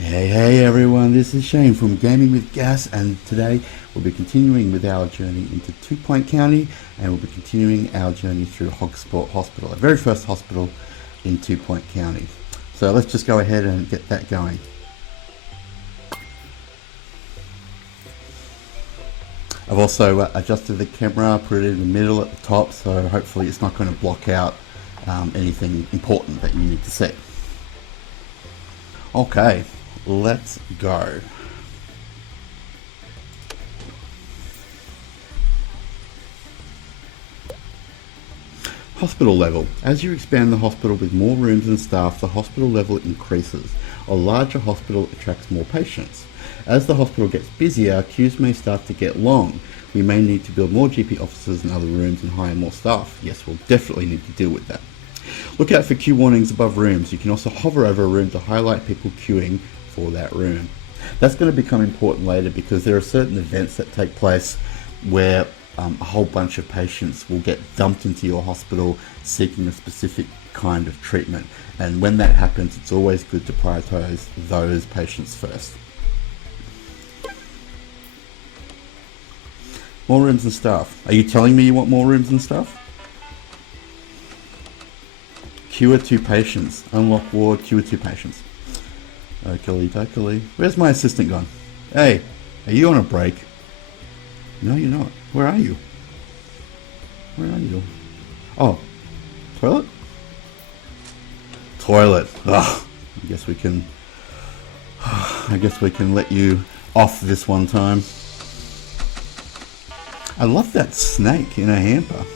Hey everyone, this is Shane from Gaming with Gas, and today we'll be continuing with our journey into Two Point County, and we'll be continuing our journey through Hogsport Hospital, the very first hospital in Two Point County. So let's just go ahead and get that going. I've also adjusted the camera, put it in the middle at the top, so hopefully it's not going to block out anything important that you need to see. Okay, let's go. Hospital level. As you expand the hospital with more rooms and staff, the hospital level increases. A larger hospital attracts more patients. As the hospital gets busier, queues may start to get long. We may need to build more GP offices and other rooms and hire more staff. Yes, we'll definitely need to deal with that. Look out for queue warnings above rooms. You can also hover over a room to highlight people queuing for that room. That's going to become important later because there are certain events that take place where a whole bunch of patients will get dumped into your hospital seeking a specific kind of treatment. And when that happens, it's always good to prioritize those patients first. More rooms and staff. Are you telling me you want more rooms and staff? Cure 2 patients. Unlock ward, cure 2 patients. Oakley dokley. Where's my assistant gone? Hey, are you on a break? No, you're not. Where are you? Where are you? Oh, toilet? Toilet. Ugh. I guess we can let you off this one time. I love that snake in a hamper.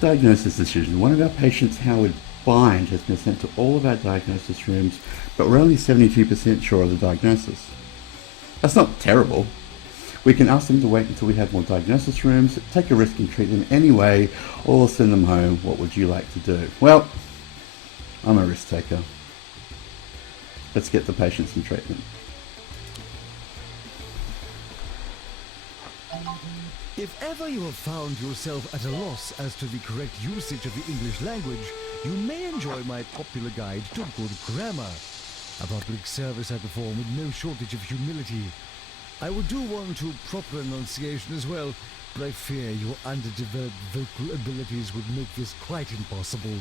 Diagnosis decision. One of our patients, Howard Bind, has been sent to all of our diagnosis rooms, but we're only 72% sure of the diagnosis. That's not terrible. We can ask them to wait until we have more diagnosis rooms, take a risk and treat them anyway, or send them home. What would you like to do? Well, I'm a risk taker. Let's get the patient some treatment. If ever you have found yourself at a loss as to the correct usage of the English language, you may enjoy my popular guide to good grammar. A public service I perform with no shortage of humility. I would do one to proper enunciation as well, but I fear your underdeveloped vocal abilities would make this quite impossible.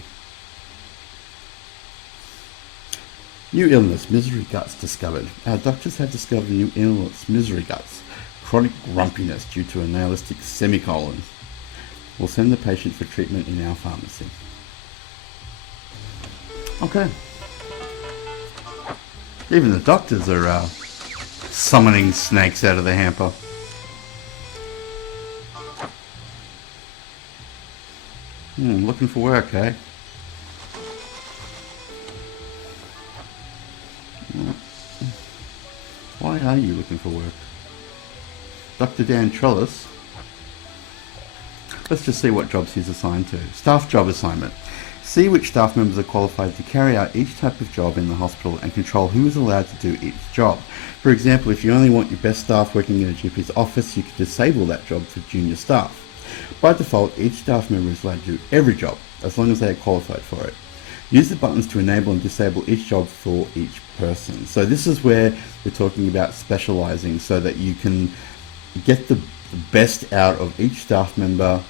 New illness, misery guts discovered. Our doctors have discovered a new illness, misery guts. Chronic grumpiness due to a nihilistic semicolon. We'll send the patient for treatment in our pharmacy. Okay. Even the doctors are summoning snakes out of the hamper. Looking for work, eh? Why are you looking for work? Dr. Dan Trellis. Let's just see what jobs he's assigned to. Staff job assignment. See which staff members are qualified to carry out each type of job in the hospital and control who is allowed to do each job. For example, if you only want your best staff working in a GP's office, you can disable that job for junior staff. By default, each staff member is allowed to do every job, as long as they are qualified for it. Use the buttons to enable and disable each job for each person. So this is where we're talking about specializing so that you can get the best out of each staff member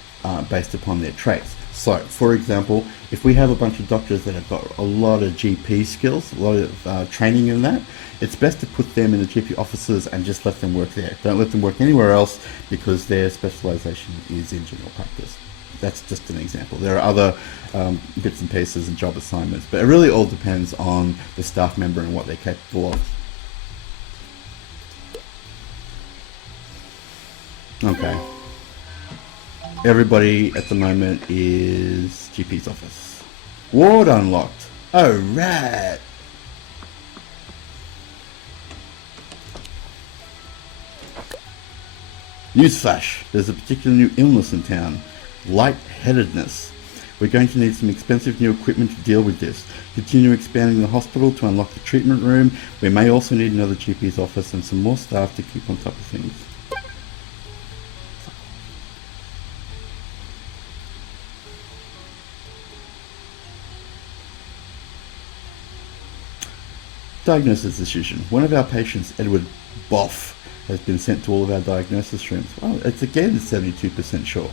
based upon their traits. So, for example, if we have a bunch of doctors that have got a lot of GP skills, a lot of training in that, it's best to put them in the GP offices and just let them work there. Don't let them work anywhere else because their specialization is in general practice. That's just an example. There are other bits and pieces and job assignments, but it really all depends on the staff member and what they're capable of. Okay. Everybody at the moment is GP's office. Ward unlocked. Alright. Newsflash. There's a particular new illness in town. Lightheadedness. We're going to need some expensive new equipment to deal with this. Continue expanding the hospital to unlock the treatment room. We may also need another GP's office and some more staff to keep on top of things. Diagnosis decision. One of our patients, Edward Boff, has been sent to all of our diagnosis rooms. Well, it's again 72% sure.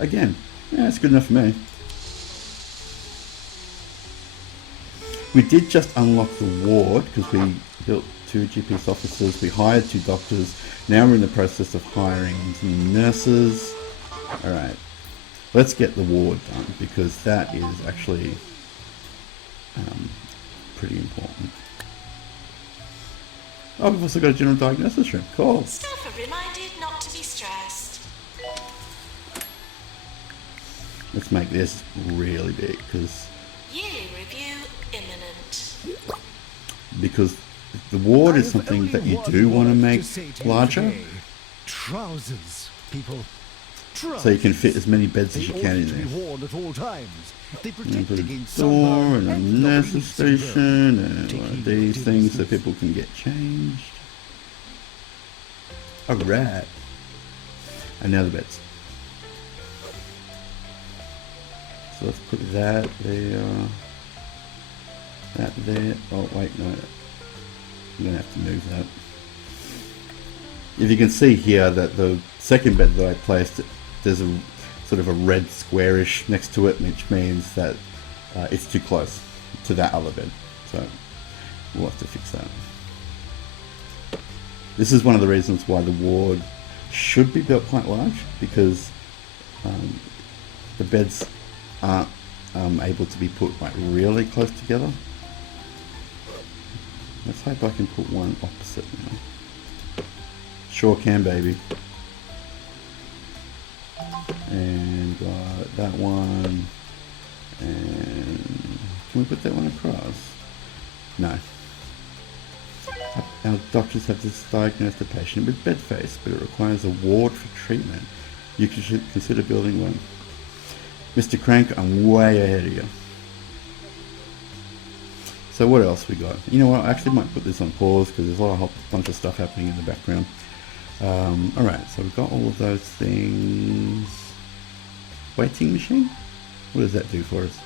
Again, yeah, it's good enough for me. We did just unlock the ward because we built 2 GP's officers, we hired 2 doctors, now we're in the process of hiring some nurses. Alright, let's get the ward done because that is actually pretty important. Oh, we've also got a general diagnosis room. Cool. Staff are reminded not to be stressed. Let's make this really big because Yearly review imminent. because the ward is something that you do want to make larger. Trousers, people. So you can fit as many beds as you can in there. Worn at all times. They And protect put a against door and a and nurse's station and Taking one of these notice. things so people can get changed. Alright. And now the beds. So let's put that there. That there. Oh wait, no. I'm gonna have to move that. If you can see here that the second bed that I placed, there's a sort of a red squarish next to it, which means that it's too close to that other bed. So we'll have to fix that. This is one of the reasons why the ward should be built quite large, because the beds aren't able to be put like really close together. Let's hope I can put one opposite now. Sure can, baby. And got that one. And can we put that one across? No. Our doctors have just diagnosed a patient with bed face, but it requires a ward for treatment. You should consider building one. Mr. Crank, I'm way ahead of you. So what else we got? You know what, I actually might put this on pause because there's a whole bunch of stuff happening in the background. Alright, so we've got all of those things. Waiting machine? What does that do for us?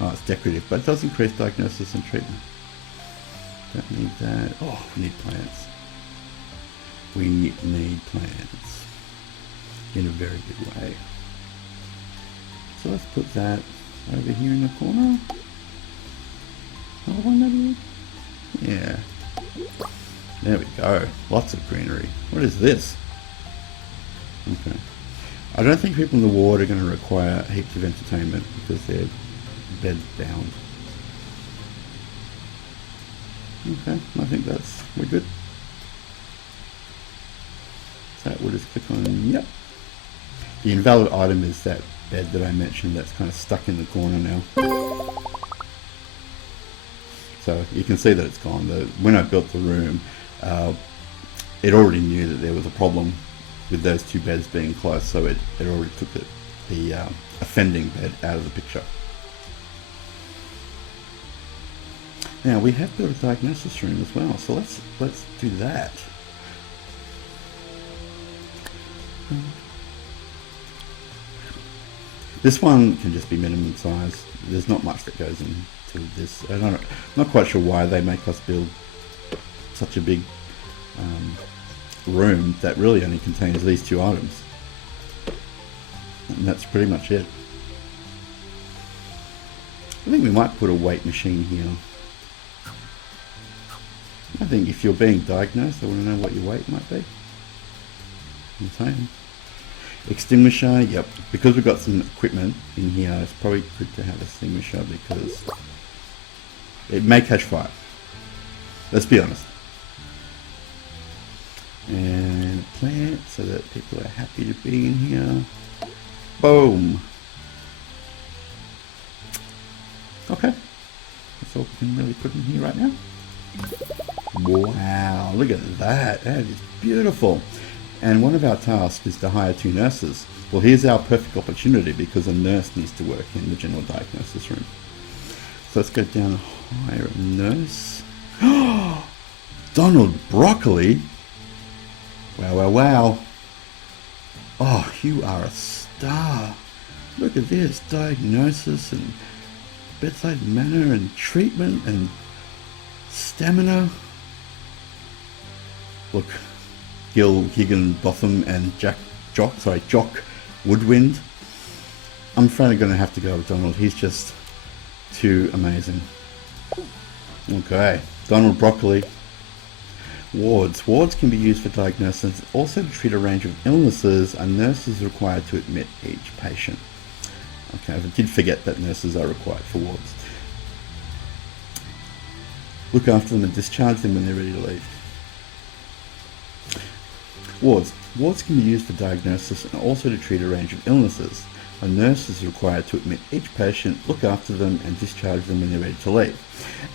Oh, it's decorative, but it does increase diagnosis and treatment. Don't need that. Oh, we need plants. We need plants. In a very good way. So let's put that over here in the corner. Another one maybe? Yeah. There we go. Lots of greenery. What is this? Okay. I don't think people in the ward are going to require heaps of entertainment because they're bed bound. Okay, I think we're good. So we'll just click on yep. The invalid item is that bed that I mentioned that's kind of stuck in the corner now. So you can see that it's gone. When I built the room, it already knew that there was a problem with those 2 beds being close, so it already took the offending bed out of the picture. Now we have built a diagnosis room as well, so let's do that. This one can just be minimum size. There's not much that goes into this. I'm not quite sure why they make us build such a big room that really only contains these 2 items. And that's pretty much it. I think we might put a weight machine here. I think if you're being diagnosed, I want to know what your weight might be. I'm saying. Extinguisher, yep. Because we've got some equipment in here, it's probably good to have a extinguisher because it may catch fire. Let's be honest. And plant so that people are happy to be in here. Boom. Okay. That's all we can really put in here right now. Wow, look at that. That is beautiful. And one of our tasks is to hire 2 nurses. Well, here's our perfect opportunity because a nurse needs to work in the general diagnosis room. So let's go down and hire a nurse. Donald Broccoli? Wow, wow, wow. Oh, you are a star. Look at this. Diagnosis and bedside manner and treatment and Stamina. Look, Gil Higginbotham and Jock Woodwind. I'm afraid I'm going to have to go with Donald. He's just too amazing. Okay, Donald Broccoli. Wards. Wards can be used for diagnosis, also to treat a range of illnesses. A nurse is required to admit each patient. Okay, I did forget that nurses are required for wards. Look after them and discharge them when they're ready to leave. Wards. Wards can be used for diagnosis and also to treat a range of illnesses. A nurse is required to admit each patient, look after them and discharge them when they're ready to leave.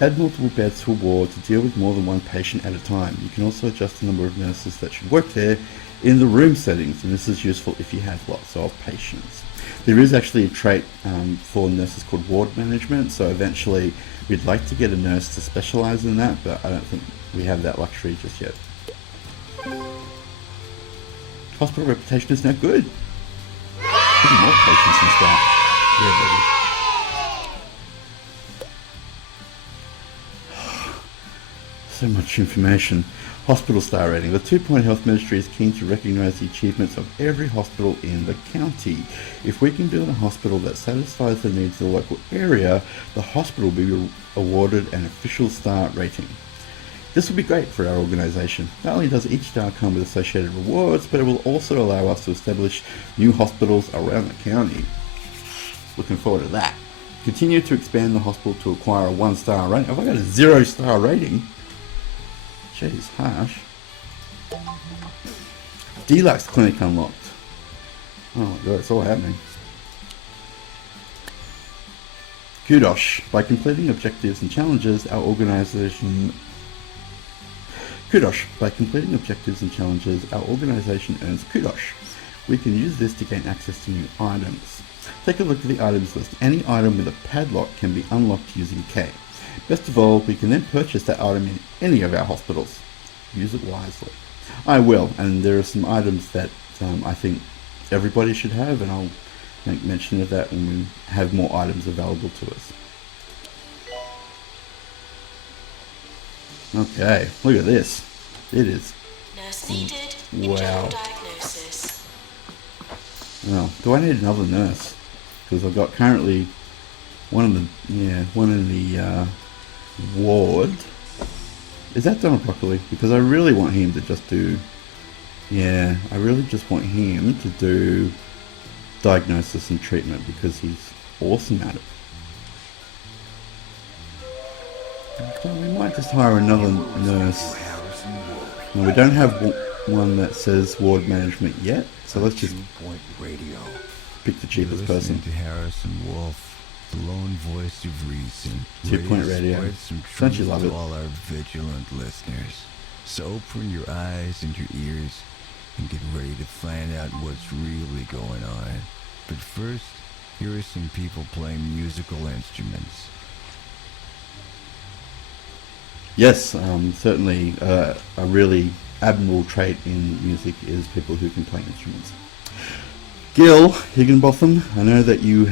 Add multiple beds to a ward to deal with more than one patient at a time. You can also adjust the number of nurses that should work there in the room settings, and this is useful if you have lots of patients. There is actually a trait for nurses called ward management, so eventually we'd like to get a nurse to specialise in that, but I don't think we have that luxury just yet. Hospital reputation is now good. More patients and stuff. Yeah, baby. So much information. Hospital star rating. The 2 Point Health Ministry is keen to recognise the achievements of every hospital in the county. If we can build a hospital that satisfies the needs of the local area, the hospital will be awarded an official star rating. This will be great for our organisation. Not only does each star come with associated rewards, but it will also allow us to establish new hospitals around the county. Looking forward to that. Continue to expand the hospital to acquire a 1-star rating. Have I got a 0-star rating? Jeez, harsh. Deluxe clinic unlocked. Oh my god, it's all happening. Kudos. By completing objectives and challenges, our organisation earns kudos. We can use this to gain access to new items. Take a look at the items list. Any item with a padlock can be unlocked using K. Best of all, we can then purchase that item in any of our hospitals. Use it wisely. I will, and there are some items that I think everybody should have, and I'll make mention of that when we have more items available to us. Okay, look at this. It is. Nurse needed. Wow. Diagnosis. Well, do I need another nurse? Because I've got currently one in the ward. Is that Donald Broccoli? Because I really want him to just do. Yeah, I really just want him to do diagnosis and treatment because he's awesome at it. So we might just hire another nurse. Now, we don't have one that says ward management yet, so let's just pick the cheapest person. To Harrison Wolf, the lone voice of reason. 2 Point Radio. Don't you love it? All our vigilant listeners. So open your eyes and your ears and get ready to find out what's really going on. But first, here are some people playing musical instruments. Yes, certainly a really admirable trait in music is people who can play instruments. Gil Higginbotham, I know that you're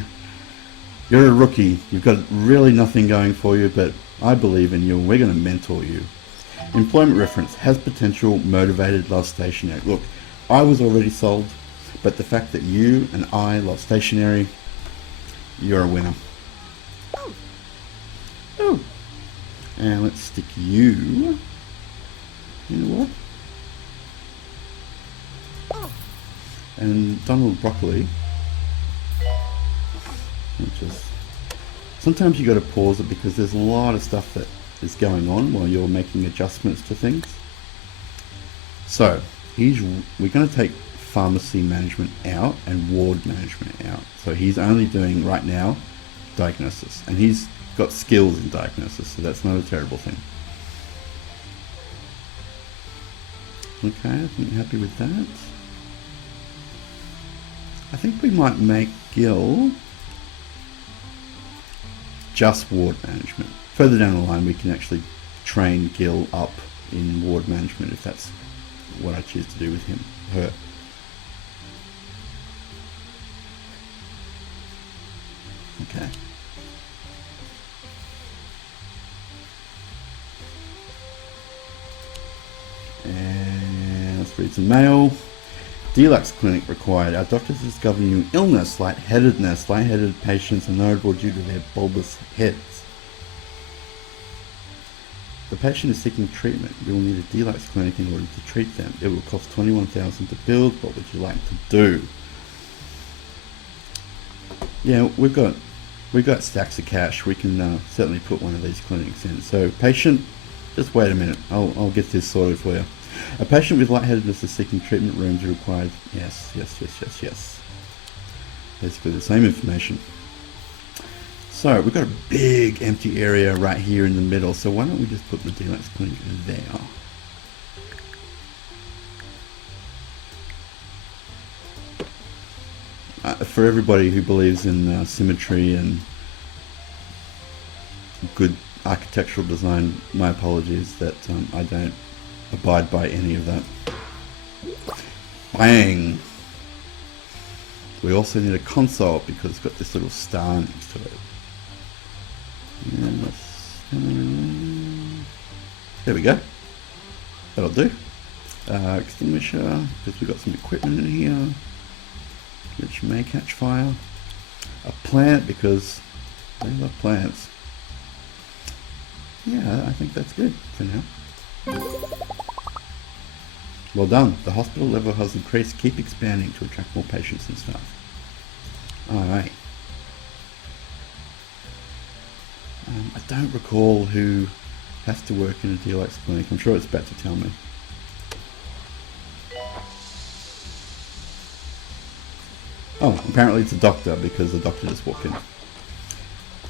a rookie. You've got really nothing going for you, but I believe in you and we're going to mentor you. Employment reference, has potential, motivated, loves stationery. Look, I was already sold, but the fact that you and I love stationery, you're a winner. Oh. And let's stick you. You know what? And Donald Broccoli. Sometimes you got to pause it because there's a lot of stuff that is going on while you're making adjustments to things. So we're going to take pharmacy management out and ward management out. So he's only doing right now diagnosis, and he's got skills in diagnosis, so that's not a terrible thing. Okay, I think I'm happy with that. I think we might make Gil just ward management. Further down the line we can actually train Gil up in ward management if that's what I choose to do with him, her. Okay. And let's read some mail. Deluxe clinic required. Our doctors discovered new illness, lightheadedness. Lightheaded patients are notable due to their bulbous heads. The patient is seeking treatment. You will need a deluxe clinic in order to treat them. It will cost $21,000 to build. What would you like to do? Yeah, we've got stacks of cash. We can certainly put one of these clinics in. So, patient, just wait a minute. I'll get this sorted for you. A patient with lightheadedness is seeking treatment. Rooms are required. Yes. Basically the same information. So we've got a big empty area right here in the middle. So why don't we just put the deluxe clinic there? For everybody who believes in symmetry and good architectural design, my apologies that I don't abide by any of that. Bang! We also need a console because it's got this little star next to it. There we go. That'll do. Extinguisher, because we've got some equipment in here which may catch fire. A plant, because they love plants. Yeah, I think that's good for now. Well done. The hospital level has increased. Keep expanding to attract more patients and staff. Alright. I don't recall who has to work in a deluxe clinic. I'm sure it's about to tell me. Oh, apparently it's a doctor because the doctor just walked in.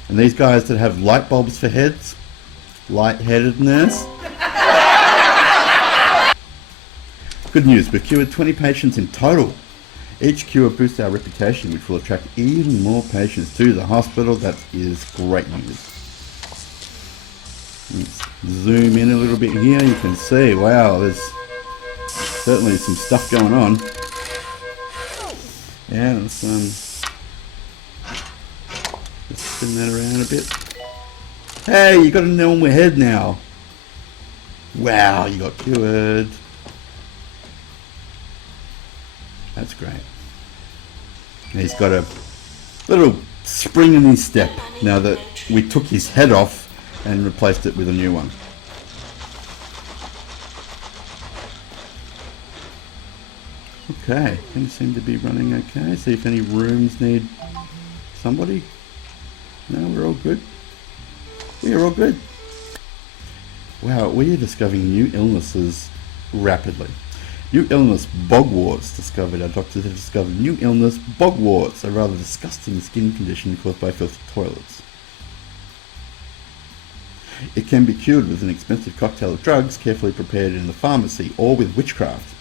And these guys that have light bulbs for heads, lightheadedness. Good news, we've cured 20 patients in total. Each cure boosts our reputation, which will attract even more patients to the hospital. That is great news. Let's zoom in a little bit here. You can see, wow, there's certainly some stuff going on. Yeah, let's spin that around a bit. Hey, you got a normal head now. Wow, you got cured. That's great. And he's got a little spring in his step now that we took his head off and replaced it with a new one. Okay, things seem to be running okay. See if any rooms need somebody. No, we're all good. We are all good. Wow, we are discovering new illnesses rapidly. New illness, bogwarts, discovered. Our doctors have discovered new illness, bogwarts, a rather disgusting skin condition caused by filthy toilets. It can be cured with an expensive cocktail of drugs carefully prepared in the pharmacy or with witchcraft.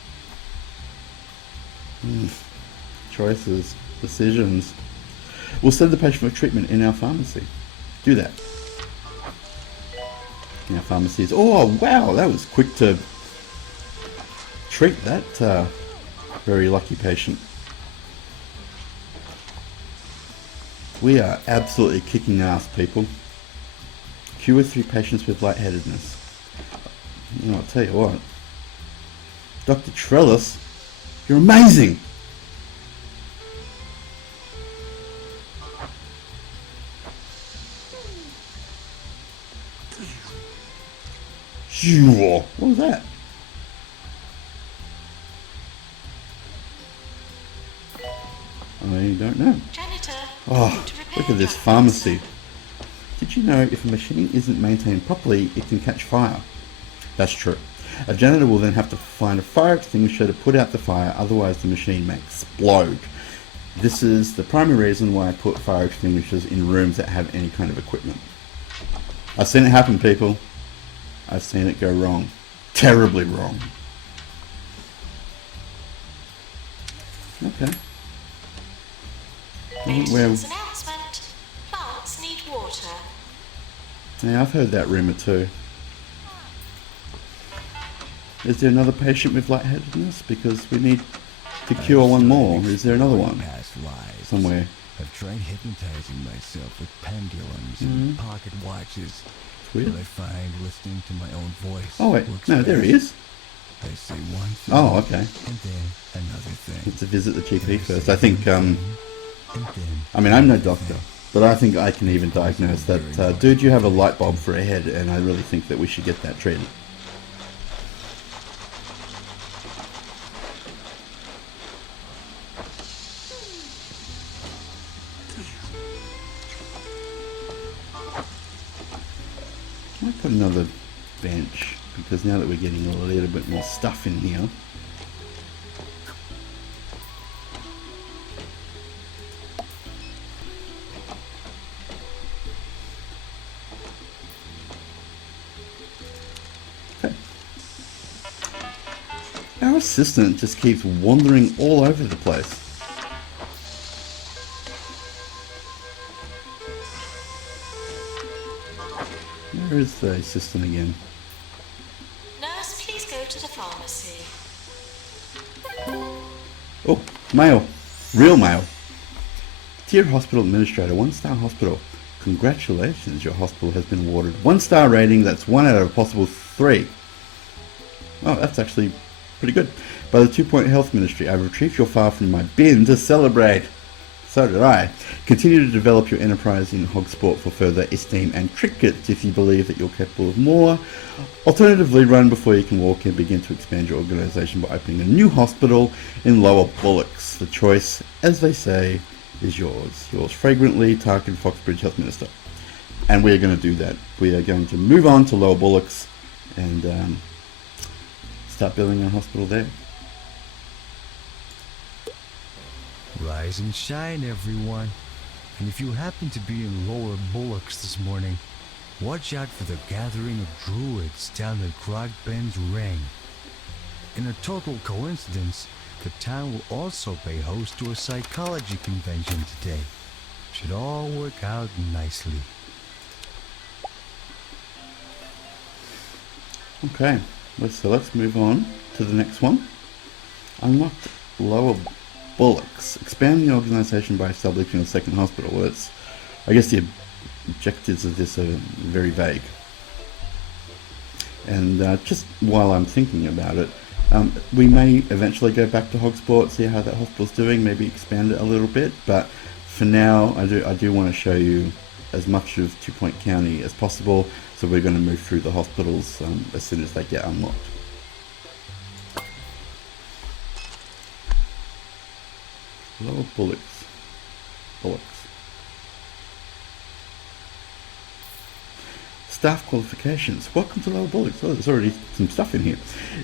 Choices, decisions. We'll send the patient for treatment in our pharmacy. Do that. In our pharmacies. Oh, wow, that was quick to treat that very lucky patient. We are absolutely kicking ass, people. Cure 3 patients with lightheadedness. Oh, I'll tell you what. Dr. Trellis, you're amazing! What was that? I don't know. Janitor, Oh, look at this pharmacy. Did you know if a machine isn't maintained properly, it can catch fire? That's true. A janitor will then have to find a fire extinguisher to put out the fire, otherwise the machine may explode. This is the primary reason why I put fire extinguishers in rooms that have any kind of equipment. I've seen it happen, people. I've seen it go wrong. Terribly wrong. Okay. maintenance announcement. Plants need water. Yeah, I've heard that rumour too. Is there another patient with lightheadedness? Because we need to cure one more. Is there another one? Somewhere. I've tried hypnotizing myself with pendulums and pocket watches. Weird. But I find listening to my own voice. Oh wait, works no, there he best. is. They say one thing. Oh, okay. And then another thing. Let's visit the GP They first. say I think, one thing, and then I mean, I'm no another doctor, thing. but I think I can even diagnose that, dude, you have a light bulb for a head, and I really think that we should get that treated. I might put another bench, because now that we're getting a little bit more stuff in here. Okay. Our assistant just keeps wandering all over the place. Where is the assistant again? Nurse, please go to the pharmacy. Oh, mail. Real mail. Dear Hospital Administrator, 1-star hospital. Congratulations, your hospital has been awarded 1-star rating. That's 1 out of a possible 3. Oh, that's actually pretty good. By the 2-Point Health Ministry, I've retrieved your file from my bin to celebrate. So did I. Continue to develop your enterprise in hog sport for further esteem and cricket if you believe that you're capable of more. Alternatively, run before you can walk and begin to expand your organisation by opening a new hospital in Lower Bullocks. The choice, as they say, is yours. Yours fragrantly, Tarkin Foxbridge Health Minister. And we are going to do that. We are going to move on to Lower Bullocks and start building a hospital there. Rise and shine, everyone. And if you happen to be in Lower Bullocks this morning, watch out for the gathering of druids down at Grog Ben's Ring. In a total coincidence, the town will also pay host to a psychology convention today. Should all work out nicely. Okay, let's move on to the next one. Unlocked Lower Bullocks. Expand the organisation by establishing a second hospital. Well, I guess the objectives of this are very vague. And just while I'm thinking about it, we may eventually go back to Hogsport, see how that hospital's doing, maybe expand it a little bit. But for now, I do want to show you as much of 2-Point County as possible. So we're going to move through the hospitals as soon as they get unlocked. Lower Bullocks. Staff qualifications. Welcome to Lower Bullocks. Oh, there's already some stuff in here.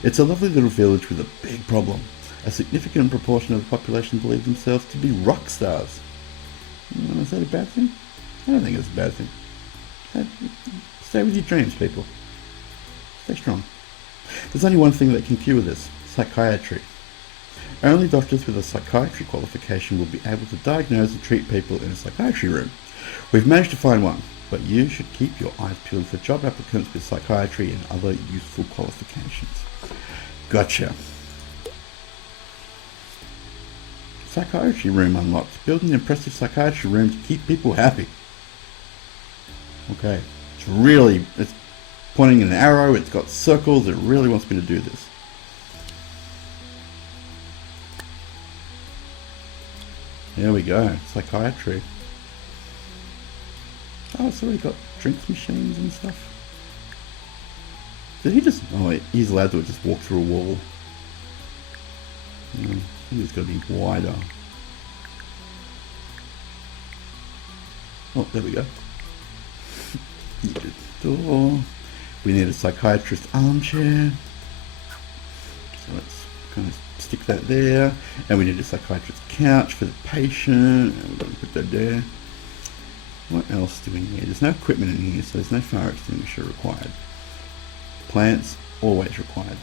It's a lovely little village with a big problem. A significant proportion of the population believe themselves to be rock stars. Is that a bad thing? I don't think it's a bad thing. Stay with your dreams, people. Stay strong. There's only one thing that can cure this: psychiatry. Only doctors with a psychiatry qualification will be able to diagnose and treat people in a psychiatry room. We've managed to find one, but you should keep your eyes peeled for job applicants with psychiatry and other useful qualifications. Gotcha. Psychiatry room unlocked. Build an impressive psychiatry room to keep people happy. Okay. It's pointing an arrow, it's got circles, it really wants me to do this. There we go, psychiatry. Oh, it's already got drinks machines and stuff. Did he just... Oh, he's allowed to just walk through a wall. I think it's got to be wider. Oh, there we go. Door. We need a psychiatrist armchair. So let's kind of stick that there. And we need a psychiatrist couch for the patient. And we're going to put that there. What else do we need? There's no equipment in here, so there's no fire extinguisher required. Plants, always required.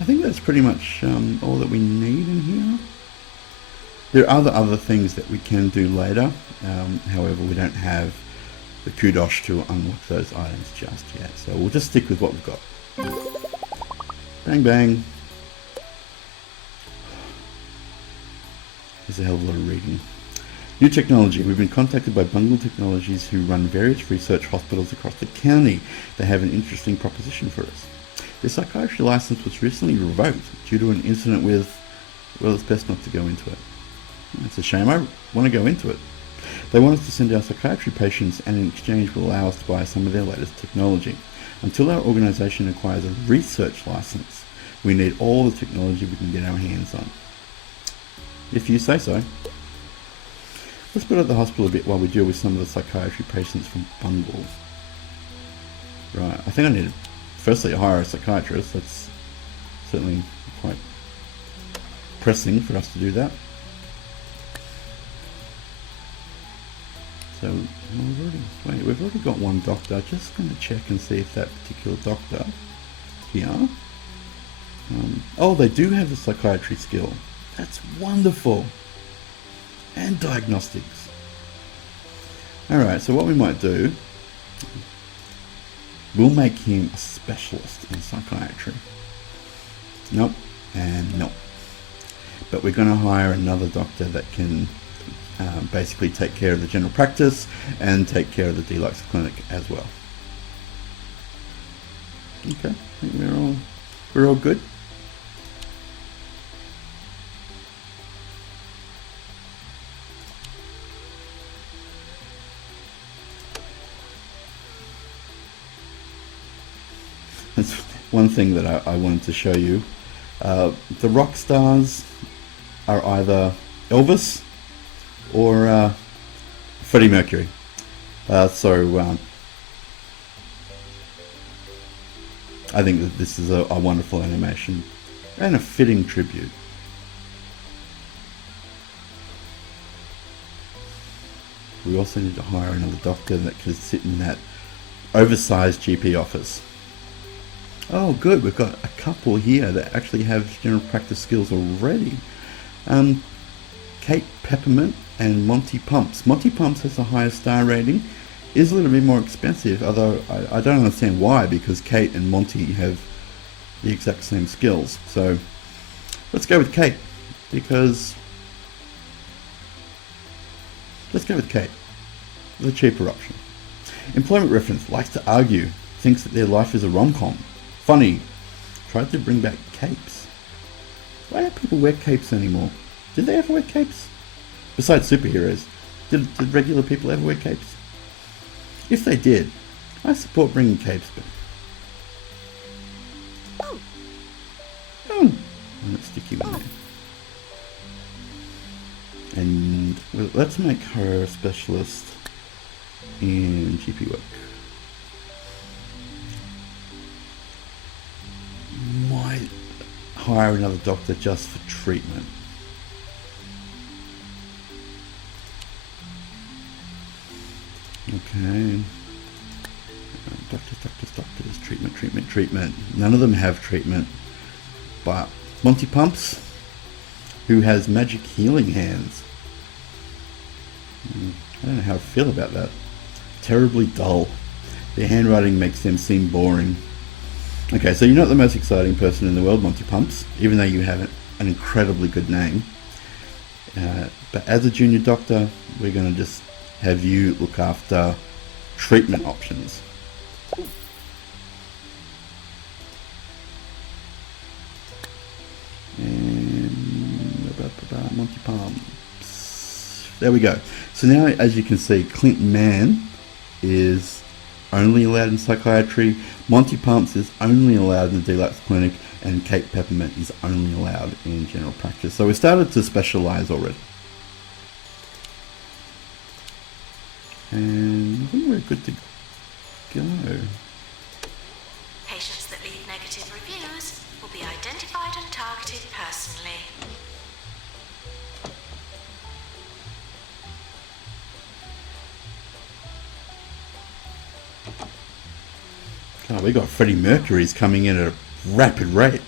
I think that's pretty much all that we need in here. There are other things that we can do later. However, we don't have the kudos to unlock those items just yet. So we'll just stick with what we've got. Bang, bang. There's a hell of a lot of reading. New technology. We've been contacted by Bungle Technologies who run various research hospitals across the county. They have an interesting proposition for us. The psychiatry license was recently revoked due to an incident with, well, it's best not to go into it. It's a shame. I want to go into it. They want us to send our psychiatry patients and in exchange will allow us to buy some of their latest technology. Until our organisation acquires a research license, we need all the technology we can get our hands on. If you say so. Let's put at the hospital a bit while we deal with some of the psychiatry patients from Bungle. Right, I think I need to firstly hire a psychiatrist. That's certainly quite pressing for us to do that. So we've already got one doctor. Just going to check and see if that particular doctor here. Oh, they do have the psychiatry skill. That's wonderful. And diagnostics. Alright, so what we might do, we'll make him a specialist in psychiatry. Nope, and nope. But we're going to hire another doctor that can basically take care of the general practice and take care of the deluxe clinic as well. Okay, I think we're all good. That's one thing that I wanted to show you. The rock stars are either Elvis or Freddie Mercury. I think that this is a wonderful animation and a fitting tribute. We also need to hire another doctor that can sit in that oversized GP office. Oh good, we've got a couple here that actually have general practice skills already. Kate Peppermint and Monty Pumps. Monty Pumps has a higher star rating, is a little bit more expensive, although I don't understand why, because Kate and Monty have the exact same skills. So let's go with Kate, because the cheaper option. Employment reference, likes to argue, thinks that their life is a rom-com. Funny, tried to bring back capes. Why don't people wear capes anymore? Did they ever wear capes? Besides superheroes, did regular people ever wear capes? If they did, I support bringing capes back. Oh, and it's sticky one there. And well, let's make her a specialist in GP work. Might hire another doctor just for treatment. Okay. Doctors, treatment. None of them have treatment. But Monty Pumps, who has magic healing hands. I don't know how I feel about that. Terribly dull. Their handwriting makes them seem boring. Okay, so you're not the most exciting person in the world, Monty Pumps, even though you have an incredibly good name. But as a junior doctor, we're going to just have you look after treatment options. And Monty Pumps. There we go. So now, as you can see, Clint Mann is only allowed in psychiatry, Monty Pumps is only allowed in the deluxe clinic, and Kate Peppermint is only allowed in general practice. So we started to specialise already. And I think we're good to go. Patients that leave negative reviews will be identified and targeted personally. Oh, we got Freddie Mercury's coming in at a rapid rate.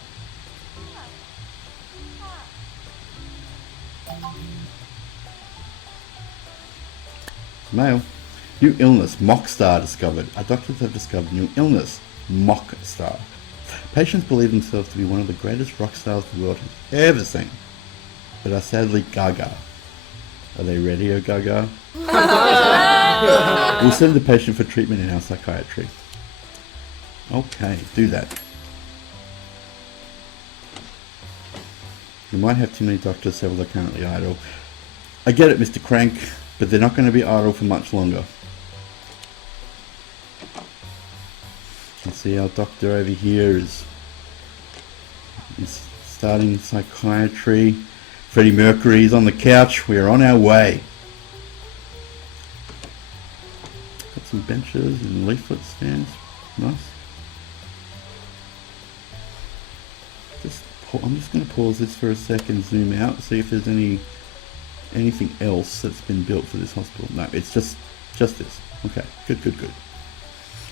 Mail. New illness, mock star discovered. Our doctors have discovered new illness, mock star. Patients believe themselves to be one of the greatest rock stars the world has ever seen, but are sadly gaga. Are they ready, oh gaga? We'll send the patient for treatment in our psychiatry. Okay, do that. You might have too many doctors, several are currently idle. I get it, Mr. Crank, but they're not going to be idle for much longer. You can see our doctor over here is starting psychiatry. Freddie Mercury's on the couch. We are on our way. Got some benches and leaflet stands. Nice. I'm just going to pause this for a second, zoom out, see if there's anything else that's been built for this hospital. No, it's just this. Okay, good.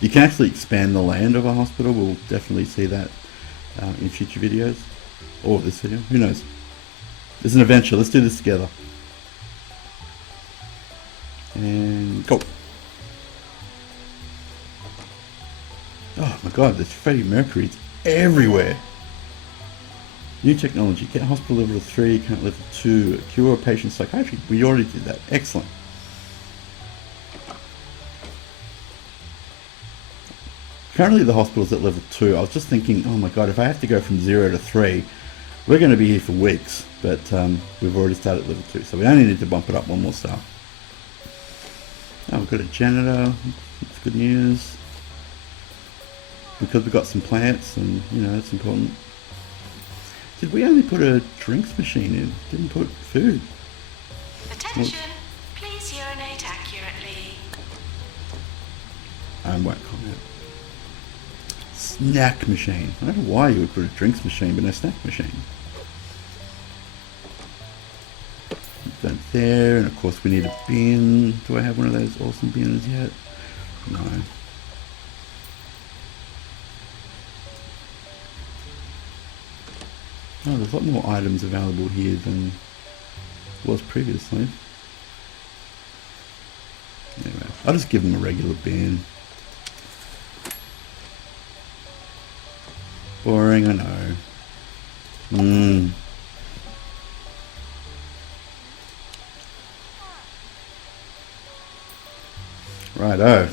You can actually expand the land of a hospital. We'll definitely see that in future videos, or this video. Who knows? It's an adventure. Let's do this together. And go. Oh my God, there's Freddie Mercury's everywhere. New technology. Get hospital level 3, current level 2. Cure patient psychiatry. We already did that. Excellent. Currently the hospital's at level 2. I was just thinking, oh my God, if I have to go from 0 to 3, we're going to be here for weeks. But we've already started at level 2, so we only need to bump it up one more star. Oh, we've got a janitor. That's good news. Because we've got some plants, and you know, that's important. Did we only put a drinks machine in? Didn't put food. Attention, please urinate accurately. I won't comment. Snack machine. I don't know why you would put a drinks machine but no snack machine. That there, and of course we need a bin. Do I have one of those awesome bins yet? No. Oh, there's a lot more items available here than was previously. Anyway, I'll just give them a regular bin. Boring, I know. Righto.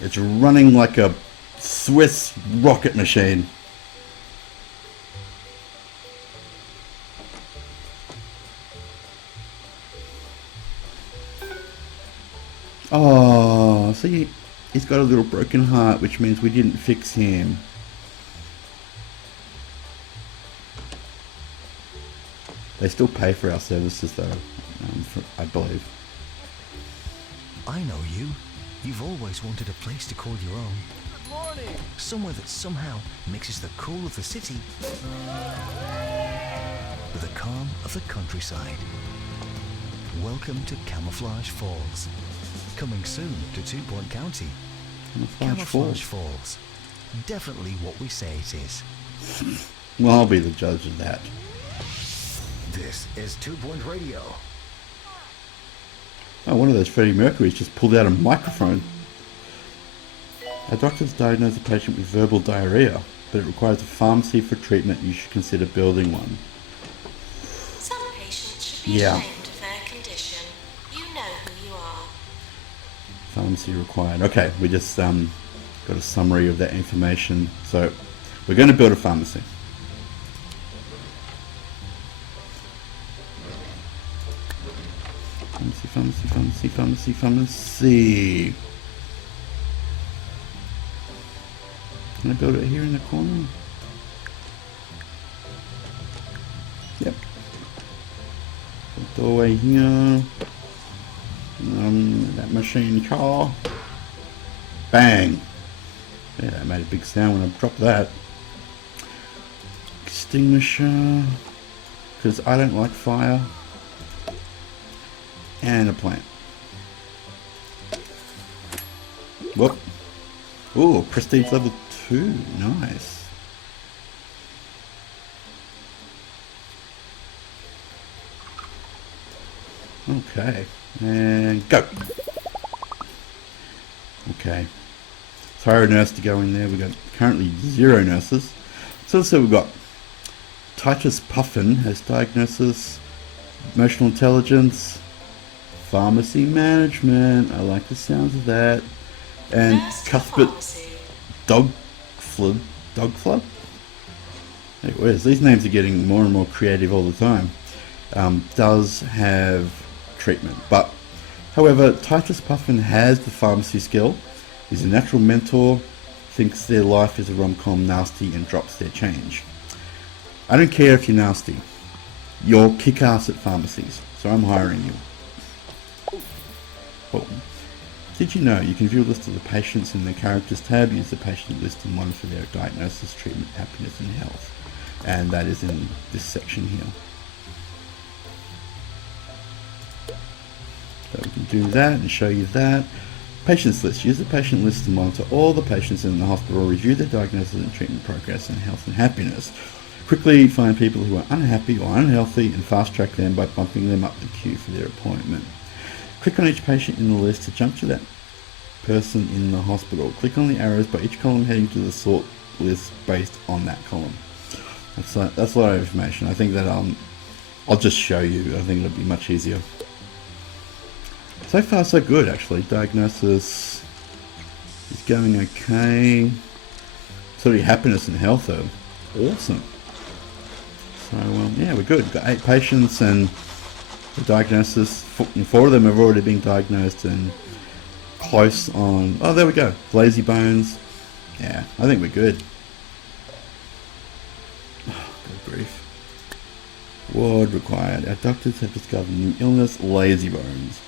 It's running like a Swiss rocket machine. Oh, see, he's got a little broken heart, which means we didn't fix him. They still pay for our services though, I believe. I know you. You've always wanted a place to call your own. Good morning. Somewhere that somehow mixes the cool of the city with the calm of the countryside. Welcome to Camouflage Falls. Coming soon to 2 Point County. Camouflage Falls. Definitely what we say it is. Well, I'll be the judge of that. This is 2 Point Radio. Oh, one of those Freddie Mercury's just pulled out a microphone. A doctor's diagnosed a patient with verbal diarrhea, but it requires a pharmacy for treatment. You should consider building one. Some patients should be ashamed of their condition. You know who you are. Pharmacy required. Okay, we just got a summary of that information. So we're going to build a pharmacy. Pharmacy. Can I build it here in the corner? Yep. Doorway here. That machine car. Bang. Yeah, that made a big sound when I dropped that. Extinguisher. Because I don't like fire. And a plant. Whoop. Ooh, prestige level 2. Nice. Okay. And go. Okay. So hire a nurse to go in there. We've got currently 0 nurses. So we've got Titus Puffin has diagnosis, emotional intelligence, Pharmacy management. I like the sounds of that. And Nurse to Cuthbert pharmacy. Dogflub? Hey, where's these names are getting more and more creative all the time. Does have treatment, but however, Titus Puffin has the pharmacy skill. He's a natural mentor, thinks their life is a rom-com nasty and drops their change. I don't care if you're nasty. You're kick-ass at pharmacies, so I'm hiring you. Well, did you know you can view a list of the patients in the characters tab, use the patient list and monitor their diagnosis, treatment, happiness and health. And that is in this section here. So we can do that and show you that. Patients list. Use the patient list to monitor all the patients in the hospital, review their diagnosis and treatment progress and health and happiness. Quickly find people who are unhappy or unhealthy and fast track them by bumping them up the queue for their appointment. Click on each patient in the list to jump to that person in the hospital. Click on the arrows by each column heading to the sort list based on that column. That's a lot of information. I think that I'll just show you. I think it'll be much easier. So far so good actually. Diagnosis is going okay. Sort of happiness and health are awesome. So yeah, we're good. We've got 8 patients and the diagnosis, 4 of them have already been diagnosed and close on, oh there we go, lazy bones. Yeah, I think we're good. Oh, good grief. Ward required. Our doctors have discovered a new illness, lazy bones.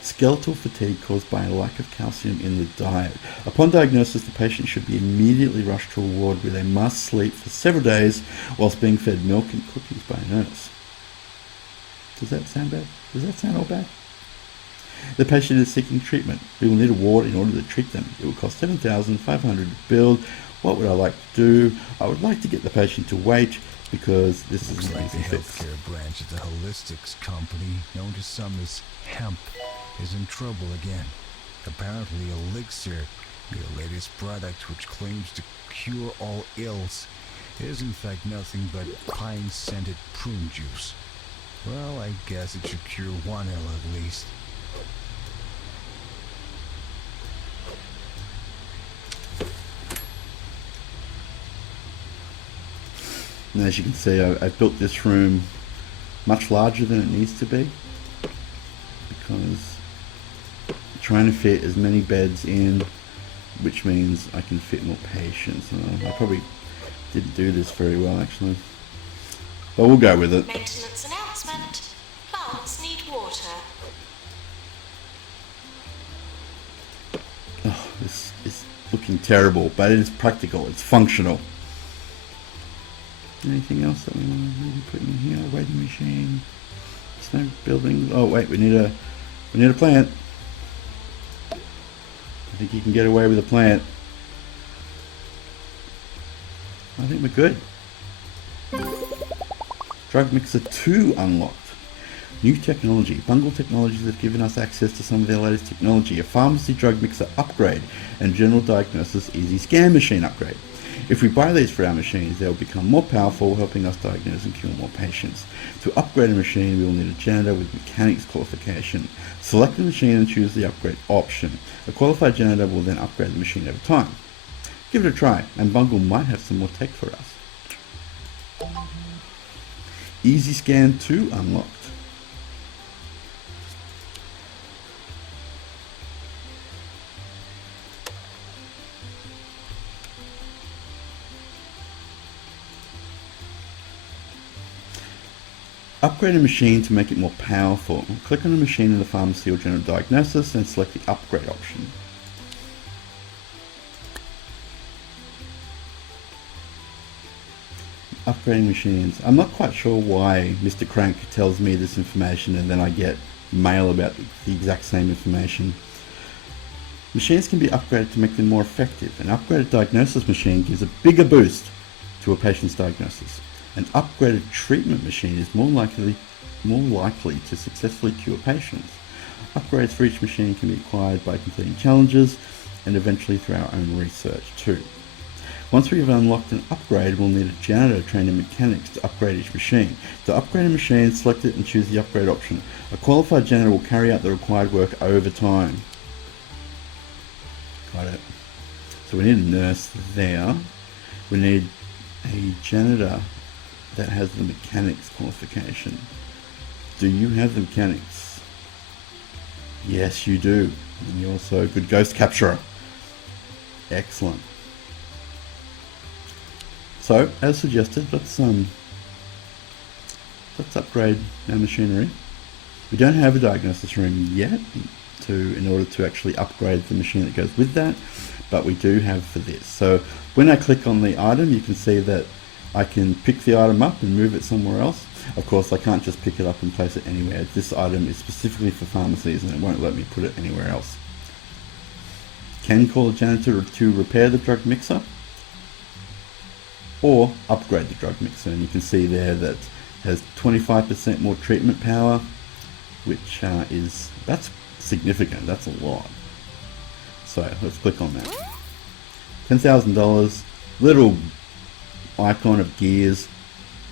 Skeletal fatigue caused by a lack of calcium in the diet. Upon diagnosis, the patient should be immediately rushed to a ward where they must sleep for several days whilst being fed milk and cookies by a nurse. Does that sound bad? Does that sound all bad? The patient is seeking treatment. We will need a ward in order to treat them. It will cost $7,500 to build. What would I like to do? I would like to get the patient to wait because this is an easy fix. The healthcare branch of the Holistics company, known to some as Hemp, is in trouble again. Apparently Elixir, the latest product which claims to cure all ills, is in fact nothing but pine-scented prune juice. Well, I guess it should cure one ill at least. And as you can see, I've built this room much larger than it needs to be because I'm trying to fit as many beds in, which means I can fit more patients. I probably didn't do this very well actually, but we'll go with it. Maintenance announcement. Plants need water. Oh, this is looking terrible, but it is practical, it's functional. Anything else that we want to really put in here? Waiting machine. There's no building. Oh wait, we need a plant. I think you can get away with a plant. I think we're good. Drug Mixer 2 unlocked. New technology. Bungle Technologies have given us access to some of their latest technology. A pharmacy drug mixer upgrade and general diagnosis easy scan machine upgrade. If we buy these for our machines, they'll become more powerful, helping us diagnose and cure more patients. To upgrade a machine, we will need a janitor with mechanics qualification. Select the machine and choose the upgrade option. A qualified janitor will then upgrade the machine over time. Give it a try, and Bungle might have some more tech for us. Easy Scan 2 unlocked. Upgrade a machine to make it more powerful. Click on the machine in the pharmacy or general diagnosis and select the upgrade option. Upgrading machines. I'm not quite sure why Mr. Crank tells me this information and then I get mail about the exact same information. Machines can be upgraded to make them more effective. An upgraded diagnosis machine gives a bigger boost to a patient's diagnosis. An upgraded treatment machine is more likely to successfully cure patients. Upgrades for each machine can be acquired by completing challenges and eventually through our own research too. Once we've unlocked an upgrade, we'll need a janitor trained in mechanics to upgrade each machine. To upgrade a machine, select it and choose the upgrade option. A qualified janitor will carry out the required work over time. Got it. So we need a nurse there. We need a janitor that has the mechanics qualification. Do you have the mechanics? Yes, you do. And you're also a good ghost capturer. Excellent. So, as suggested, let's upgrade our machinery. We don't have a diagnosis room yet in order to actually upgrade the machine that goes with that, but we do have for this. So when I click on the item, you can see that I can pick the item up and move it somewhere else. Of course, I can't just pick it up and place it anywhere. This item is specifically for pharmacies and it won't let me put it anywhere else. Can call a janitor to repair the drug mixer or upgrade the drug mixer, and you can see there that it has 25% more treatment power, which that's significant. That's a lot. So let's click on that. $10,000, little icon of gears,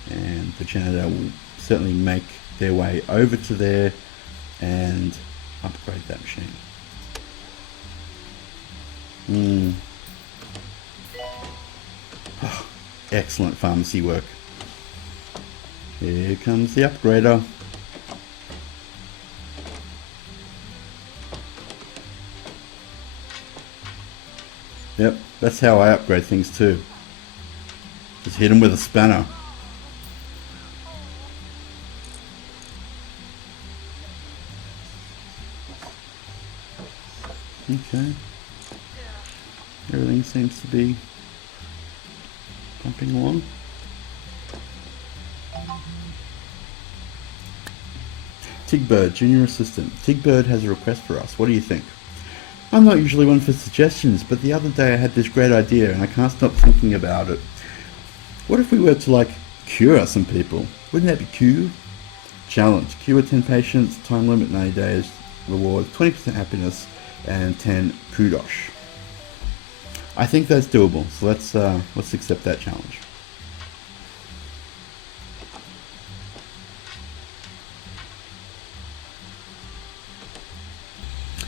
and the janitor will certainly make their way over to there and upgrade that machine. Oh, excellent pharmacy work. Here comes the upgrader. Yep, that's how I upgrade things too. Just hit them with a spanner. Okay. Everything seems to be pumping along. Tigbird, Junior Assistant. Tigbird has a request for us. What do you think? I'm not usually one for suggestions, but the other day I had this great idea and I can't stop thinking about it. What if we were to, like, cure some people? Wouldn't that be cool? Challenge. Cure 10 patients, time limit 90 days, reward 20% happiness, and 10 kudos. I think that's doable, so let's accept that challenge.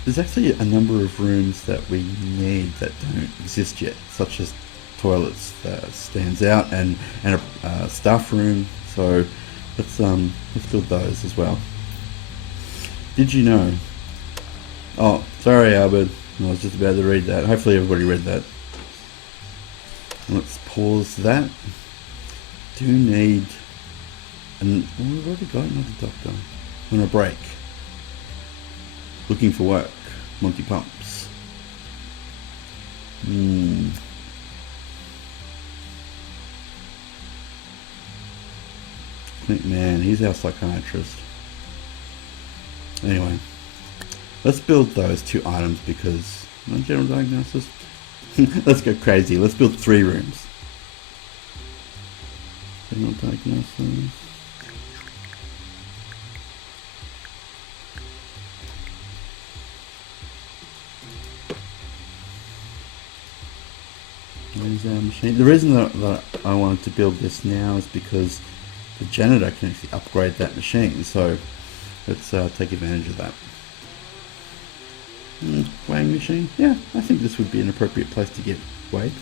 There's actually a number of rooms that we need that don't exist yet, such as toilets that stands out and a staff room. So let's build those as well. Did you know? Oh, sorry, Albert. I was just about to read that. Hopefully everybody read that. Let's pause that. Do need we've already got another doctor on a break. Looking for work. Monty Pumps. Man, he's our psychiatrist. Anyway, let's build those 2 items because no general diagnosis. Let's go crazy. Let's build 3 rooms. General diagnosis. Where's our machine? The reason that I wanted to build this now is because the janitor can actually upgrade that machine. So let's take advantage of that. Weighing machine? Yeah, I think this would be an appropriate place to get weighed.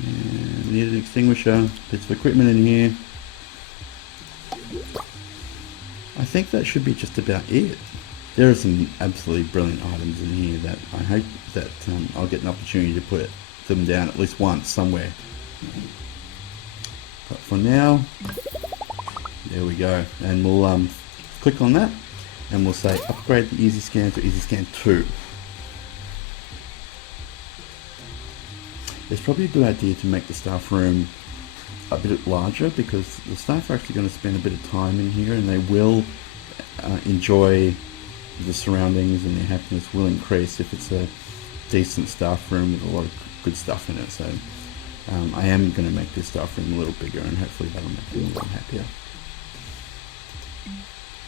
And we need an extinguisher, bits of equipment in here. I think that should be just about it. There are some absolutely brilliant items in here that I hope that I'll get an opportunity to put them down at least once somewhere. But for now, there we go. And we'll click on that and we'll say upgrade the Easy Scan to Easy Scan 2. It's probably a good idea to make the staff room a bit larger because the staff are actually going to spend a bit of time in here and they will enjoy the surroundings and their happiness will increase if it's a decent staff room with a lot of good stuff in it. So I am going to make this staff room a little bigger and hopefully that'll make them a little happier.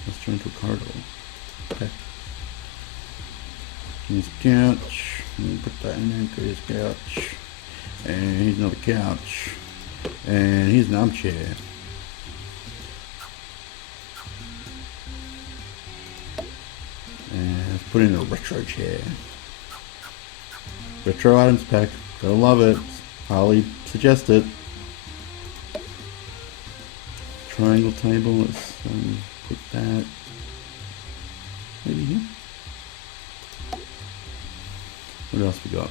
Let's turn into a corridor. Okay. His couch. Put that in there, his couch. And here's another couch. And here's an armchair. And let's put in a retro chair. Retro items pack. Gotta love it. Highly suggest it. Triangle table. Let's put that maybe here. What else we got?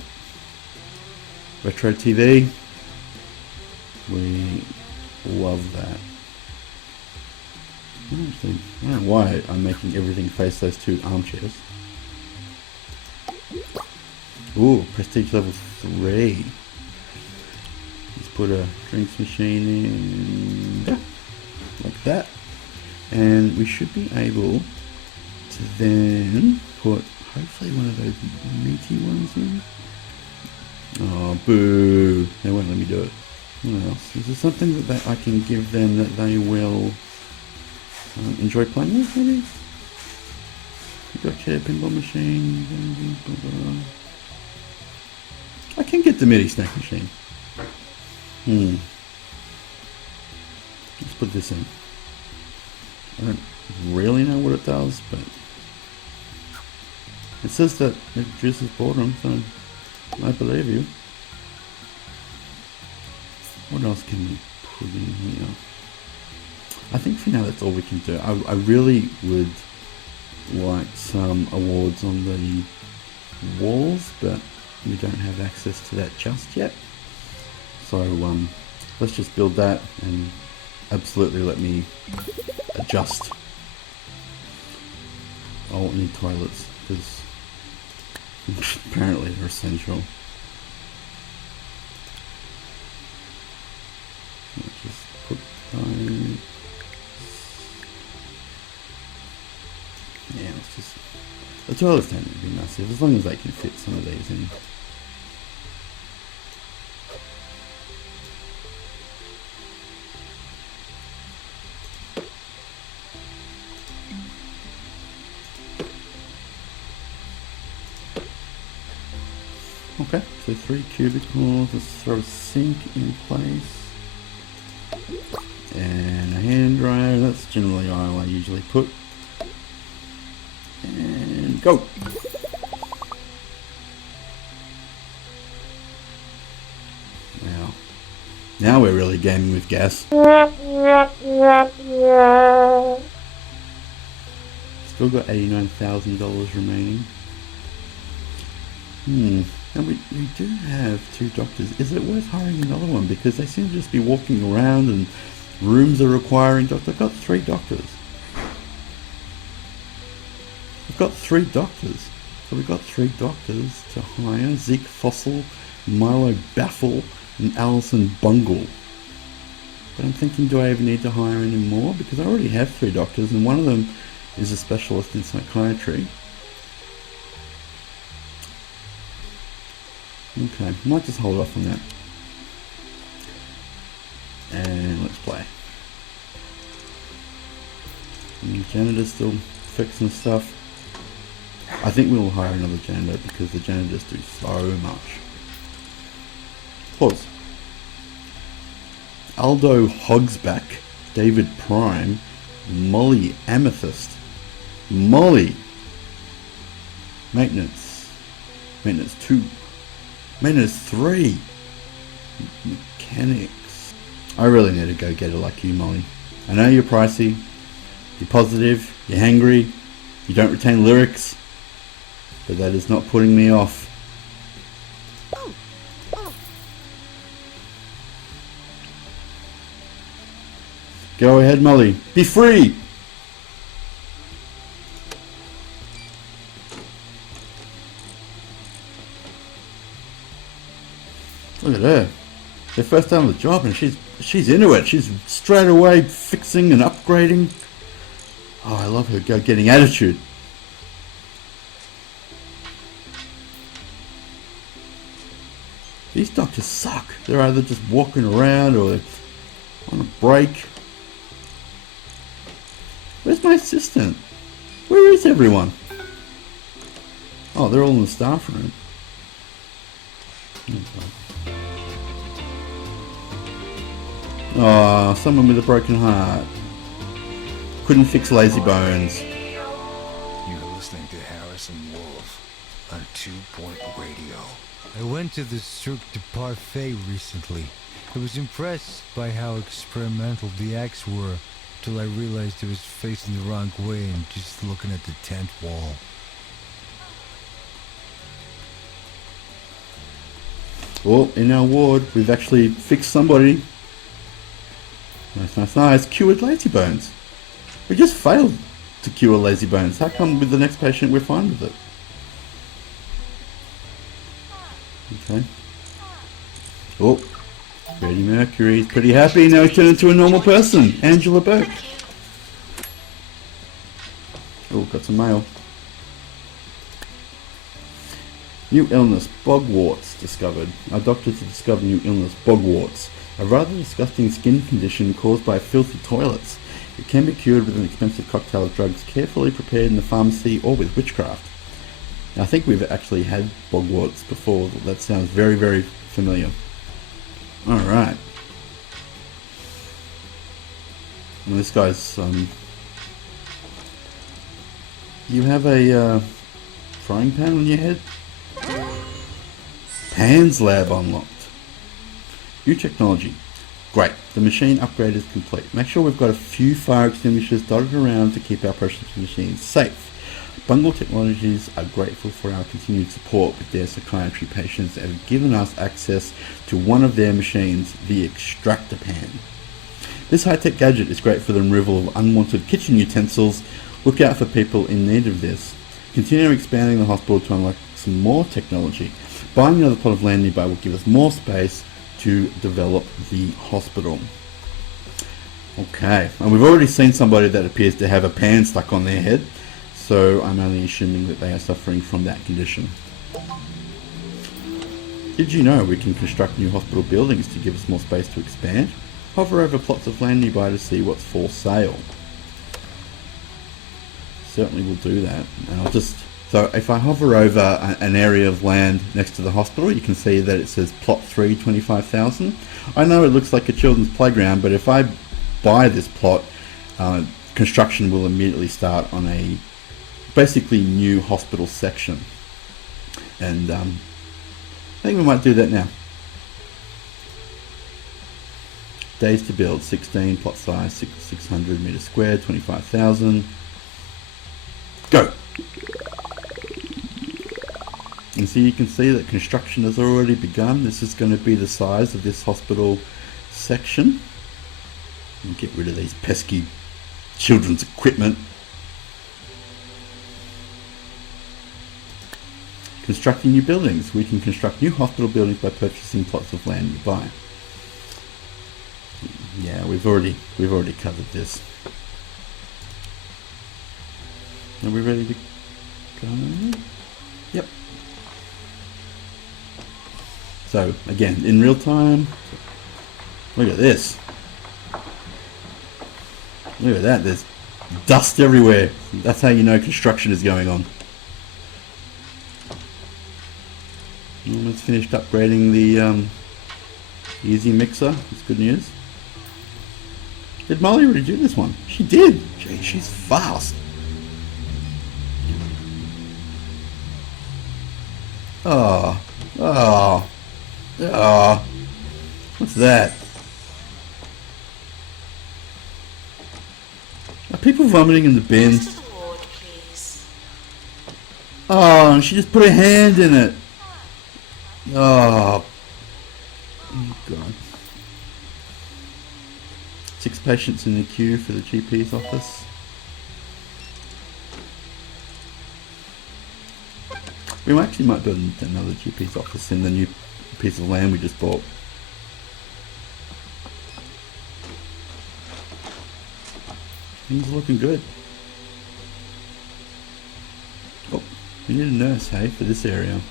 Retro TV. We love that. Actually, I don't know why I'm making everything face those two armchairs. Ooh, prestige level 3. Let's put a drinks machine in there, like that. And we should be able to then put hopefully one of those meaty ones in. Oh, boo. They won't let me do it. What else? Is there something that I can give them that they will enjoy playing with, maybe? You've got chair, pinball machine. I can get the MIDI snack machine. Let's put this in. I don't really know what it does, but it says that it reduces boredom, so I believe you. What else can we put in here? I think for now that's all we can do. I really would like some awards on the walls, but we don't have access to that just yet. So let's just build that and absolutely let me adjust. Oh, I need toilets because apparently they're essential. Let's just put those. Yeah, let's just. The toilets don't need to be massive as long as they can fit some of these in. Okay, so 3 cubicles, let's throw a sink in place. And a hand dryer, that's generally all I usually put. And go! Now we're really gaming with gas. Still got $89,000 remaining. And we do have 2 doctors. Is it worth hiring another one? Because they seem to just be walking around and rooms are requiring doctors. I've got 3 doctors. So we've got 3 doctors to hire. Zeke Fossil, Milo Baffle, and Alison Bungle. But I'm thinking, do I even need to hire any more? Because I already have 3 doctors and one of them is a specialist in psychiatry. Okay, might just hold off on that. And let's play. And the janitor's still fixing stuff. I think we'll hire another janitor because the janitors do so much. Pause. Aldo Hogsback, David Prime, Molly Amethyst. Molly! Maintenance. Maintenance 2. Maintenance 3. Mechanics. I really need to go get it like you, Molly. I know you're pricey, you're positive, you're hangry, you don't retain lyrics, but that is not putting me off. Go ahead, Molly. Be free! Look at her. Their first day on the job and she's into it. She's straight away fixing and upgrading. Oh, I love her go-getting attitude. These doctors suck. They're either just walking around or they're on a break. Where's my assistant? Where is everyone? Oh, they're all in the staff room. Oh, someone with a broken heart. Couldn't fix lazy bones. You're listening to Harrison Wolf on 2-Point Radio. I went to the Cirque de Parfait recently. I was impressed by how experimental the acts were, till I realized I was facing the wrong way and just looking at the tent wall. Well, in our ward, we've actually fixed somebody. Nice. Cured lazy bones. We just failed to cure lazy bones. How come with the next patient we're fine with it? Okay. Oh, Freddie Mercury's pretty happy. Now he's turned into a normal person. Angela Burke. Oh, got some mail. New illness, bogwarts discovered. Our doctors have discovered new illness, bogwarts, a rather disgusting skin condition caused by filthy toilets. It can be cured with an expensive cocktail of drugs carefully prepared in the pharmacy or with witchcraft. Now, I think we've actually had bogwarts before. That sounds very, very familiar. Alright. And this guy's, you have a frying pan on your head? Pans lab unlocked. New technology. Great. The machine upgrade is complete. Make sure we've got a few fire extinguishers dotted around to keep our precious machines safe. Bungle Technologies are grateful for our continued support with their psychiatry patients and have given us access to one of their machines, the extractor pan. This high-tech gadget is great for the removal of unwanted kitchen utensils. Look out for people in need of this. Continue expanding the hospital to unlock some more technology. Buying another plot of land nearby will give us more space to develop the hospital. Okay, and we've already seen somebody that appears to have a pan stuck on their head, so I'm only assuming that they are suffering from that condition. Did you know we can construct new hospital buildings to give us more space to expand? Hover over plots of land nearby to see what's for sale. Certainly will do that. And I'll just, so if I hover over an area of land next to the hospital, you can see that it says plot 3, 25,000. I know it looks like a children's playground, but if I buy this plot, construction will immediately start on a basically new hospital section. And I think we might do that now. Days to build, 16, plot size 600 meters squared, 25,000. Go! And so you can see that construction has already begun. This is going to be the size of this hospital section. And get rid of these pesky children's equipment. Constructing new buildings. We can construct new hospital buildings by purchasing plots of land nearby. Yeah, we've already covered this. Are we ready to go? Yep. So again, in real time, look at this. Look at that, there's dust everywhere. That's how you know construction is going on. Almost finished upgrading the easy mixer. That's good news. Did Molly already do this one? She did. Gee, she's fast. Oh. What's that? Are people vomiting in the bin? Rest of the ward, please. Oh, and she just put her hand in it. Oh God. 6 patients in the queue for the GP's office. We actually might build another GP's office in the new piece of land we just bought. Things are looking good. Oh, we need a nurse, hey, for this area.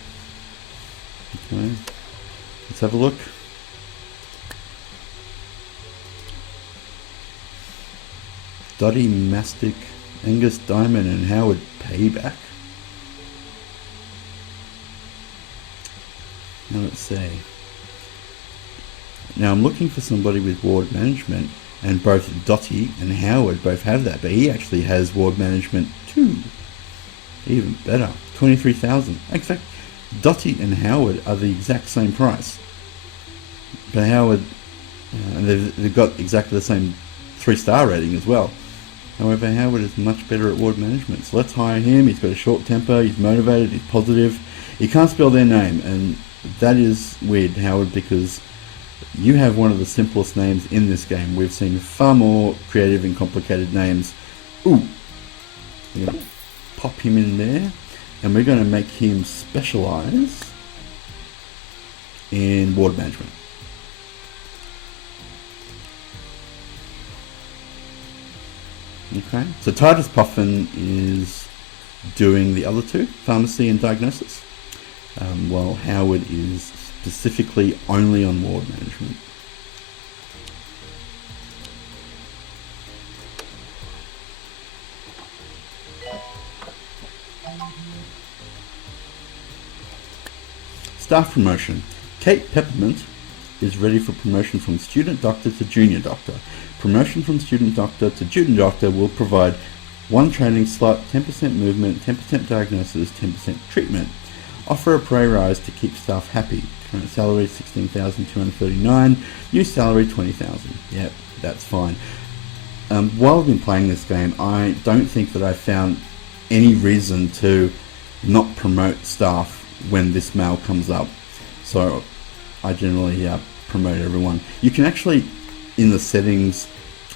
Okay, let's have a look. Dottie Mastic, Angus Diamond and Howard Payback. Now let's see. Now I'm looking for somebody with ward management, and both Dottie and Howard both have that, but he actually has ward management too. Even better, 23,000. In fact, Dottie and Howard are the exact same price. But Howard, and they've got exactly the same 3-star rating as well. However, Howard is much better at ward management, so let's hire him. He's got a short temper, he's motivated, he's positive. He can't spell their name, and that is weird, Howard, because you have one of the simplest names in this game. We've seen far more creative and complicated names. Ooh, we're going to pop him in there, and we're going to make him specialise in ward management. Okay, so Titus Puffin is doing the other two, pharmacy and diagnosis, while Howard is specifically only on ward management. Staff promotion. Kate Peppermint is ready for promotion from student doctor to junior doctor. Promotion from student doctor to junior doctor will provide 1 training slot, 10% movement, 10% diagnosis, 10% treatment. Offer a pay rise to keep staff happy. Current salary 16,239. New salary 20,000. Yep, that's fine. While I've been playing this game, I don't think that I found any reason to not promote staff when this mail comes up. So I generally promote everyone. You can actually, in the settings,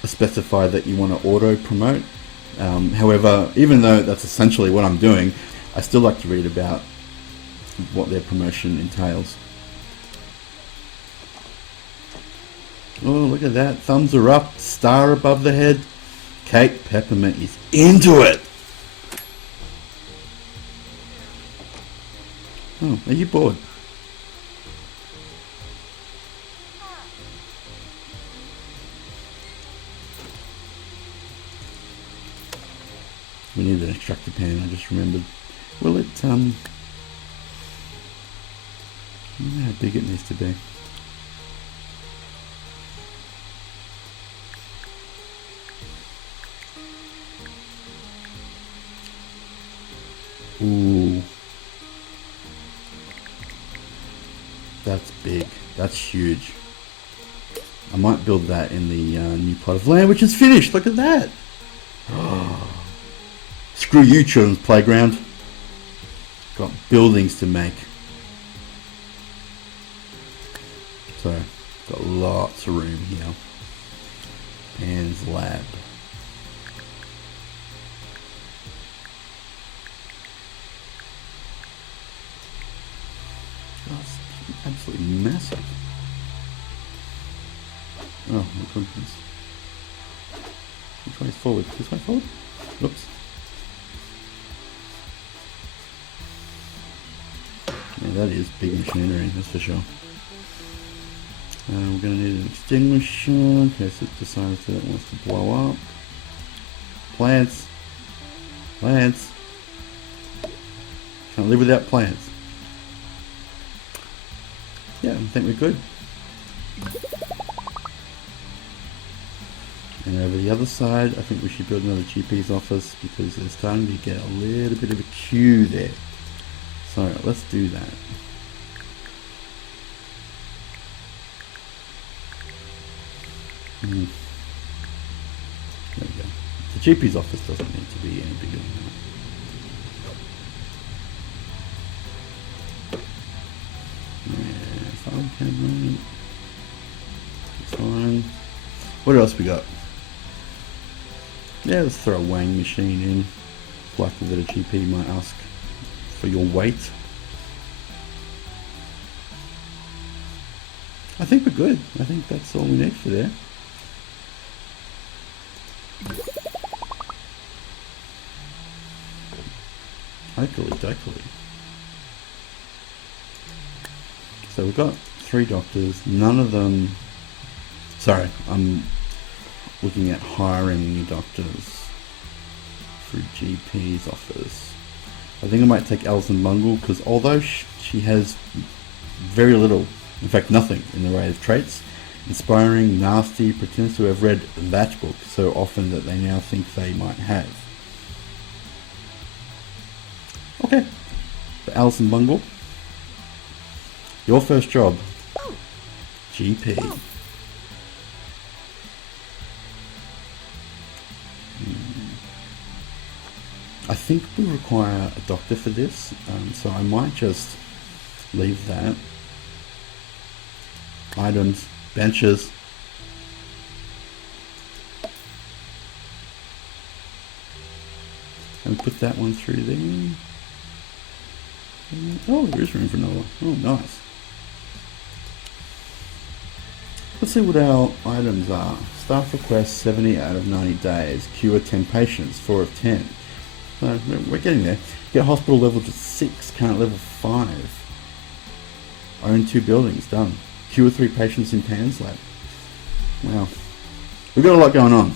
specify that you want to auto promote. However, even though that's essentially what I'm doing, I still like to read about what their promotion entails. Oh, look at that. Thumbs are up, star above the head. Kate Peppermint is into it. Oh, are you bored? We need an extractor pan, I just remembered. Will it, I don't know how big it needs to be. Ooh. That's big. That's huge. I might build that in the new plot of land, which is finished. Look at that. Screw you, children's playground. Got buildings to make. So, got lots of room here. Pan's lab. Oh, it's absolutely massive. Oh my goodness. Which way is forward? This way forward? Oops. Yeah, that is big machinery, that's for sure. We're going to need an extinguisher in case it decides that it wants to blow up. Plants. Plants. Can't live without plants. Yeah, I think we're good. And over the other side, I think we should build another GP's office because they're starting to get a little bit of a queue there. So let's do that. There we go. The GP's office doesn't need to be any bigger than that. Yeah, fine, camera. It's fine. What else we got? Yeah, let's throw a weighing machine in. It's likely that a GP might ask for your weight. I think we're good. I think that's all we need for there. Hopefully. So we've got 3 doctors, none of them... Sorry, I'm looking at hiring new doctors through GP's office. I think I might take Alison Bungle because although she has very little, in fact nothing, in the way of traits. Inspiring, nasty, pretends to have read that book so often that they now think they might have. Okay. For Alison Bungle. Your first job. GP. I think we require a doctor for this, so I might just leave that. Items, benches. And put that one through there. Oh, there is room for another one. Oh, nice. Let's see what our items are. Staff request 70 out of 90 days. Cure 10 patients, 4 of 10. So we're getting there. Get hospital level to 6, current level 5. Own 2 buildings, done. Cure 3 patients in Pan's lab. Wow. We've got a lot going on.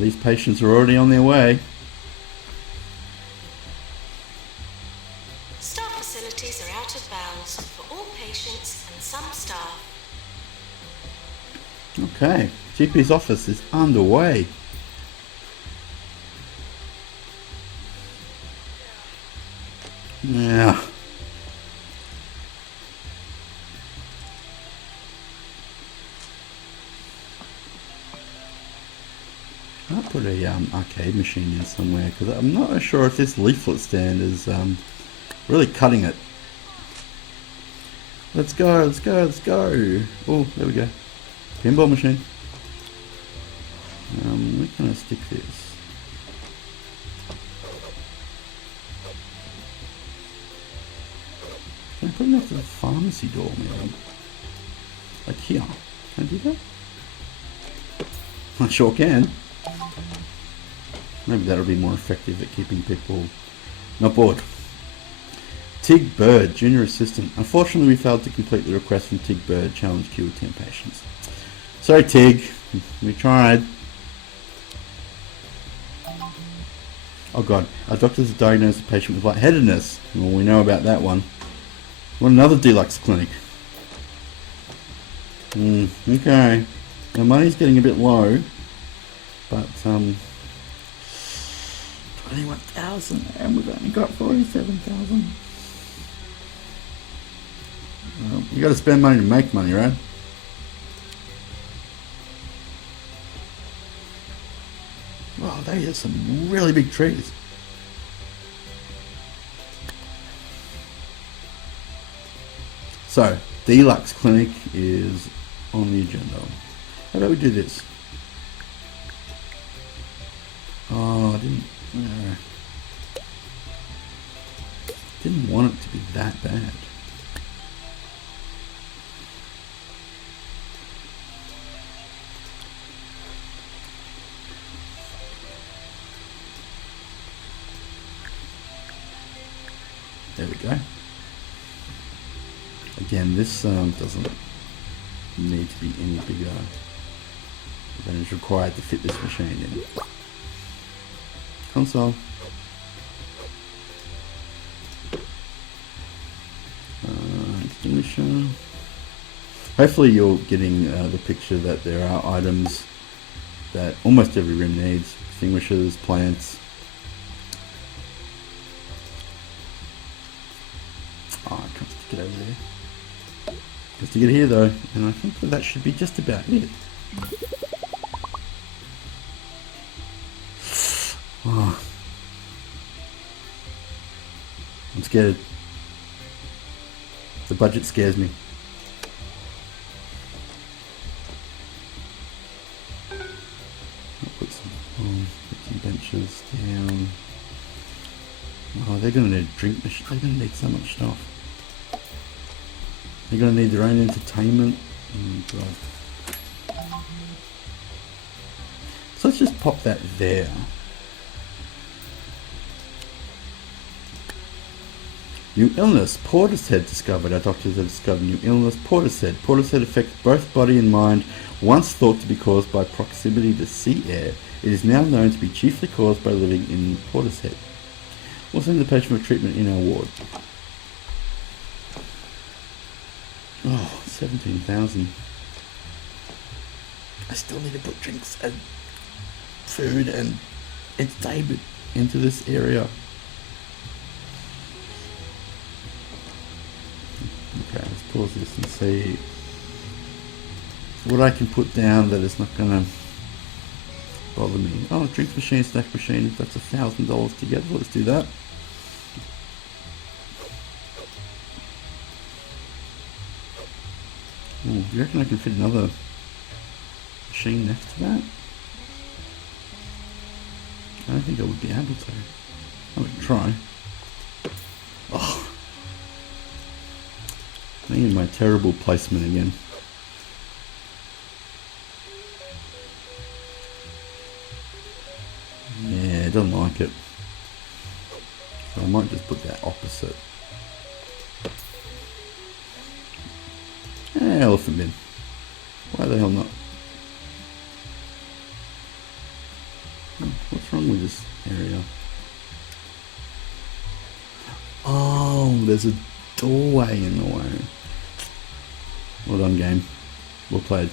These patients are already on their way. Staff facilities are out of bounds for all patients and some staff. Okay, GP's office is underway. Yeah. I'll put a arcade machine in somewhere because I'm not sure if this leaflet stand is really cutting it. Let's go, let's go, let's go. Oh, there we go. Pinball machine. Where can I stick this? Can I put it next to the pharmacy door maybe? Like here. Can I do that? I sure can. Maybe that'll be more effective at keeping people not bored. Tig Bird, Junior Assistant. Unfortunately, we failed to complete the request from Tig Bird. Challenge cure 10 patients. Sorry, Tig. We tried. Oh god, our doctors have diagnosed a patient with lightheadedness. Well, we know about that one. Want another deluxe clinic? Okay. The money's getting a bit low, but 21,000, and we've only got 47,000. Well, you got to spend money to make money, right? Wow, they have some really big trees. So, deluxe clinic is on the agenda. How about we do this? Oh, I didn't want it to be that bad. There we go. Again, this doesn't need to be any bigger than is required to fit this machine in. Console. Extinguisher. Hopefully you're getting the picture that there are items that almost every room needs. Extinguishers, plants. Oh, I can't stick it over there. Just to get here though, and I think that should be just about it. Oh. I'm scared. The budget scares me. I'll put some benches down. Oh, they're gonna need a drink machine. They're gonna need so much stuff. They're gonna need their own entertainment. Oh god. So let's just pop that there. New illness. Portishead discovered. Our doctors have discovered new illness. Portishead. Portishead affects both body and mind. Once thought to be caused by proximity to sea air, it is now known to be chiefly caused by living in Portishead. We'll send the patient for treatment in our ward. Oh, 17,000. I still need to put drinks and food and entertainment into this area. Okay, let's pause this and see what I can put down that is not going to bother me. Oh, drinks machine, snack machine, that's $1,000 together. Let's do that. Oh, do you reckon I can fit another machine next to that? I don't think I would be able to. I would try. Oh, me and my terrible placement again. Yeah, it doesn't like it. So I might just put that opposite. Elephant bin. Why the hell not? What's wrong with this area? Oh, there's a doorway in the way. Well done, game. Well played.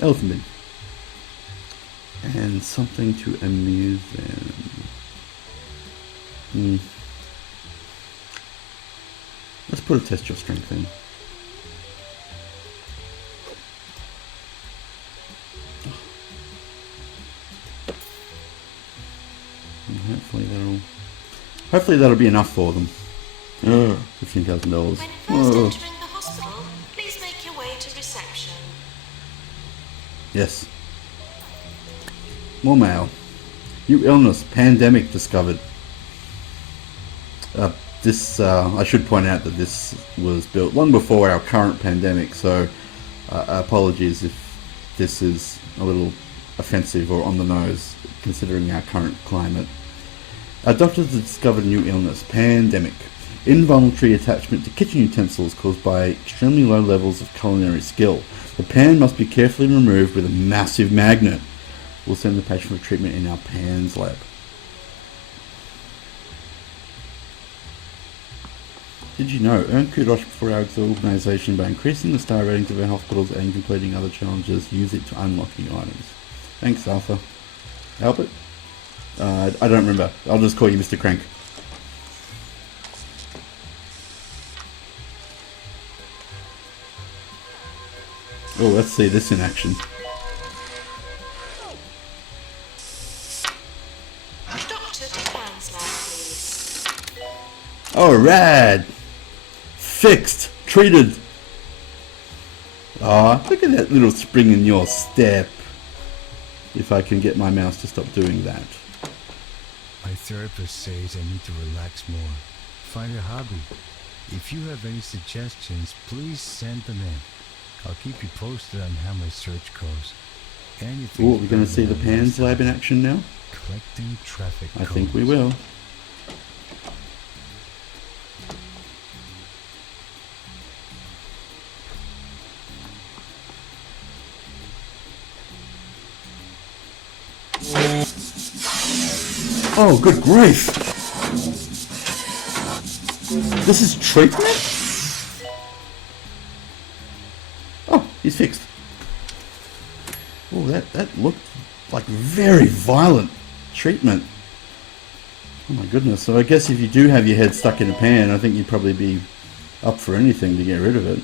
Elephant bin. And something to amuse them. Let's put a test your strength in. And hopefully that'll be enough for them. $15,000. When first entering the hospital, please make your way to reception. Yes. More mail. New illness, pandemic discovered. I should point out that this was built long before our current pandemic, so apologies if this is a little offensive or on the nose, considering our current climate. Our doctors have discovered a new illness, pandemic. Involuntary attachment to kitchen utensils caused by extremely low levels of culinary skill. The pan must be carefully removed with a massive magnet. We'll send the patient for treatment in our pans lab. Did you know? Earn kudos for our organisation by increasing the star ratings of our hospitals and completing other challenges. Use it to unlock new items. Thanks, Arthur. Albert? I don't remember. I'll just call you Mr. Crank. Oh, let's see this in action. Doctor to plans lab, please. Oh, rad! Fixed! Treated! Ah, look at that little spring in your step. If I can get my mouse to stop doing that. My therapist says I need to relax more. Find a hobby. If you have any suggestions, please send them in. I'll keep you posted on how my search goes. Oh, we're going to see the PANS lab in action now? Collecting traffic I think we will. Oh, good grief! This is treatment? Oh, he's fixed. Oh, that looked like very violent treatment. Oh my goodness. So I guess if you do have your head stuck in a pan, I think you'd probably be up for anything to get rid of it.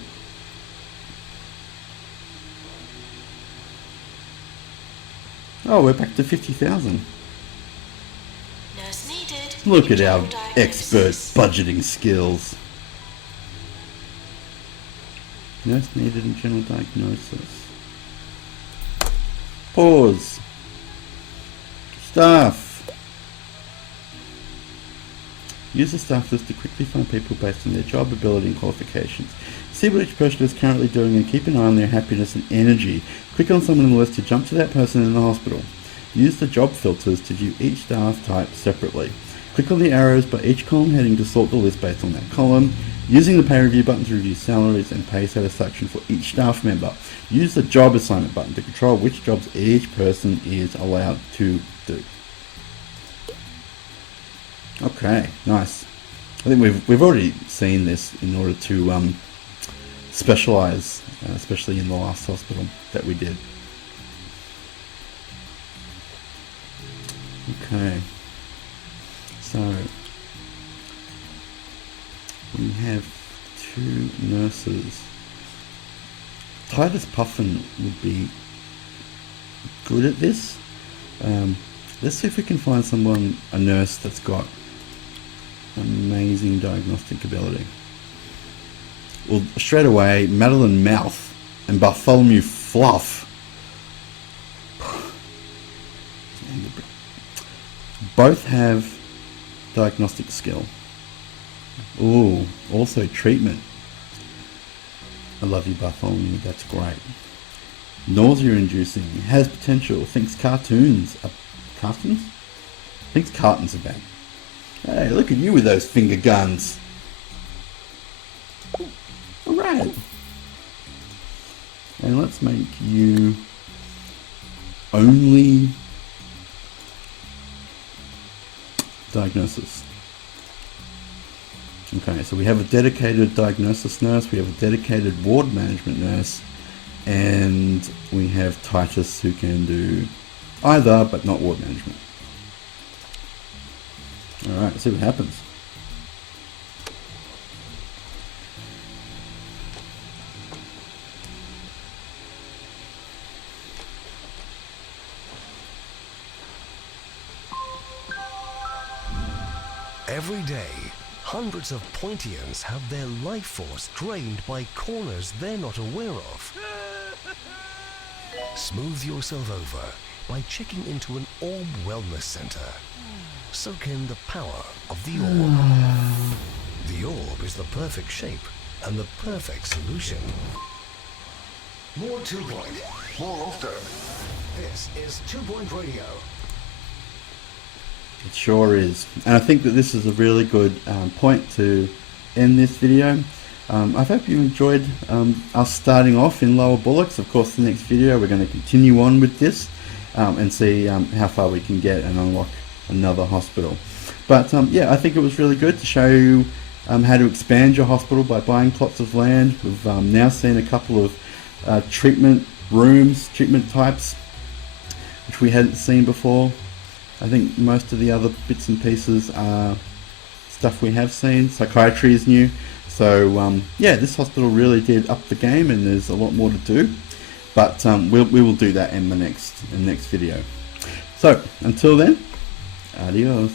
Oh, we're back to 50,000. Nurse needed. Look at our Internal expert diagnosis. budgeting skills. Nurse needed in general diagnosis. Pause. Staff. Use the staff list to quickly find people based on their job ability and qualifications. See what each person is currently doing and keep an eye on their happiness and energy. Click on someone on the list to jump to that person in the hospital. Use the job filters to view each staff type separately. Click on the arrows by each column heading to sort the list based on that column. Using the pay review button to review salaries and pay satisfaction for each staff member. Use the job assignment button to control which jobs each person is allowed to do. Okay, nice. I think we've already seen this in order to specialize, especially in the last hospital that we did. Okay, so we have 2 nurses. Titus Puffin would be good at this. Let's see if we can find a nurse that's got amazing diagnostic ability. Well, straight away, Madeline Mouth and Bartholomew Fluff. Both have diagnostic skill. Ooh, also treatment. I love you, Bartholomew, that's great. Nausea inducing, has potential, thinks cartoons are... Cartoons? Thinks cartons are bad. Hey, look at you with those finger guns. Alright. And let's make you only diagnosis. Okay, so we have a dedicated diagnosis nurse, we have a dedicated ward management nurse, and we have Titus who can do either, but not ward management. Alright, let's see what happens. Every day, hundreds of Pointians have their life force drained by corners they're not aware of. Smooth yourself over by checking into an Orb Wellness Center. Soak in the power of the orb. The orb is the perfect shape and the perfect solution. More 2 Point. More often. This is 2 Point Radio. It sure is. And I think that this is a really good point to end this video. I hope you enjoyed us starting off in Lower Bullocks. Of course, the next video we're going to continue on with this and see how far we can get and unlock another hospital. But yeah, I think it was really good to show you how to expand your hospital by buying plots of land. We've now seen a couple of treatment rooms, treatment types, which we hadn't seen before. I think most of the other bits and pieces are stuff we have seen. Psychiatry is new. So yeah, this hospital really did up the game, and there's a lot more to do. But we will do that in the next video. So until then, adios.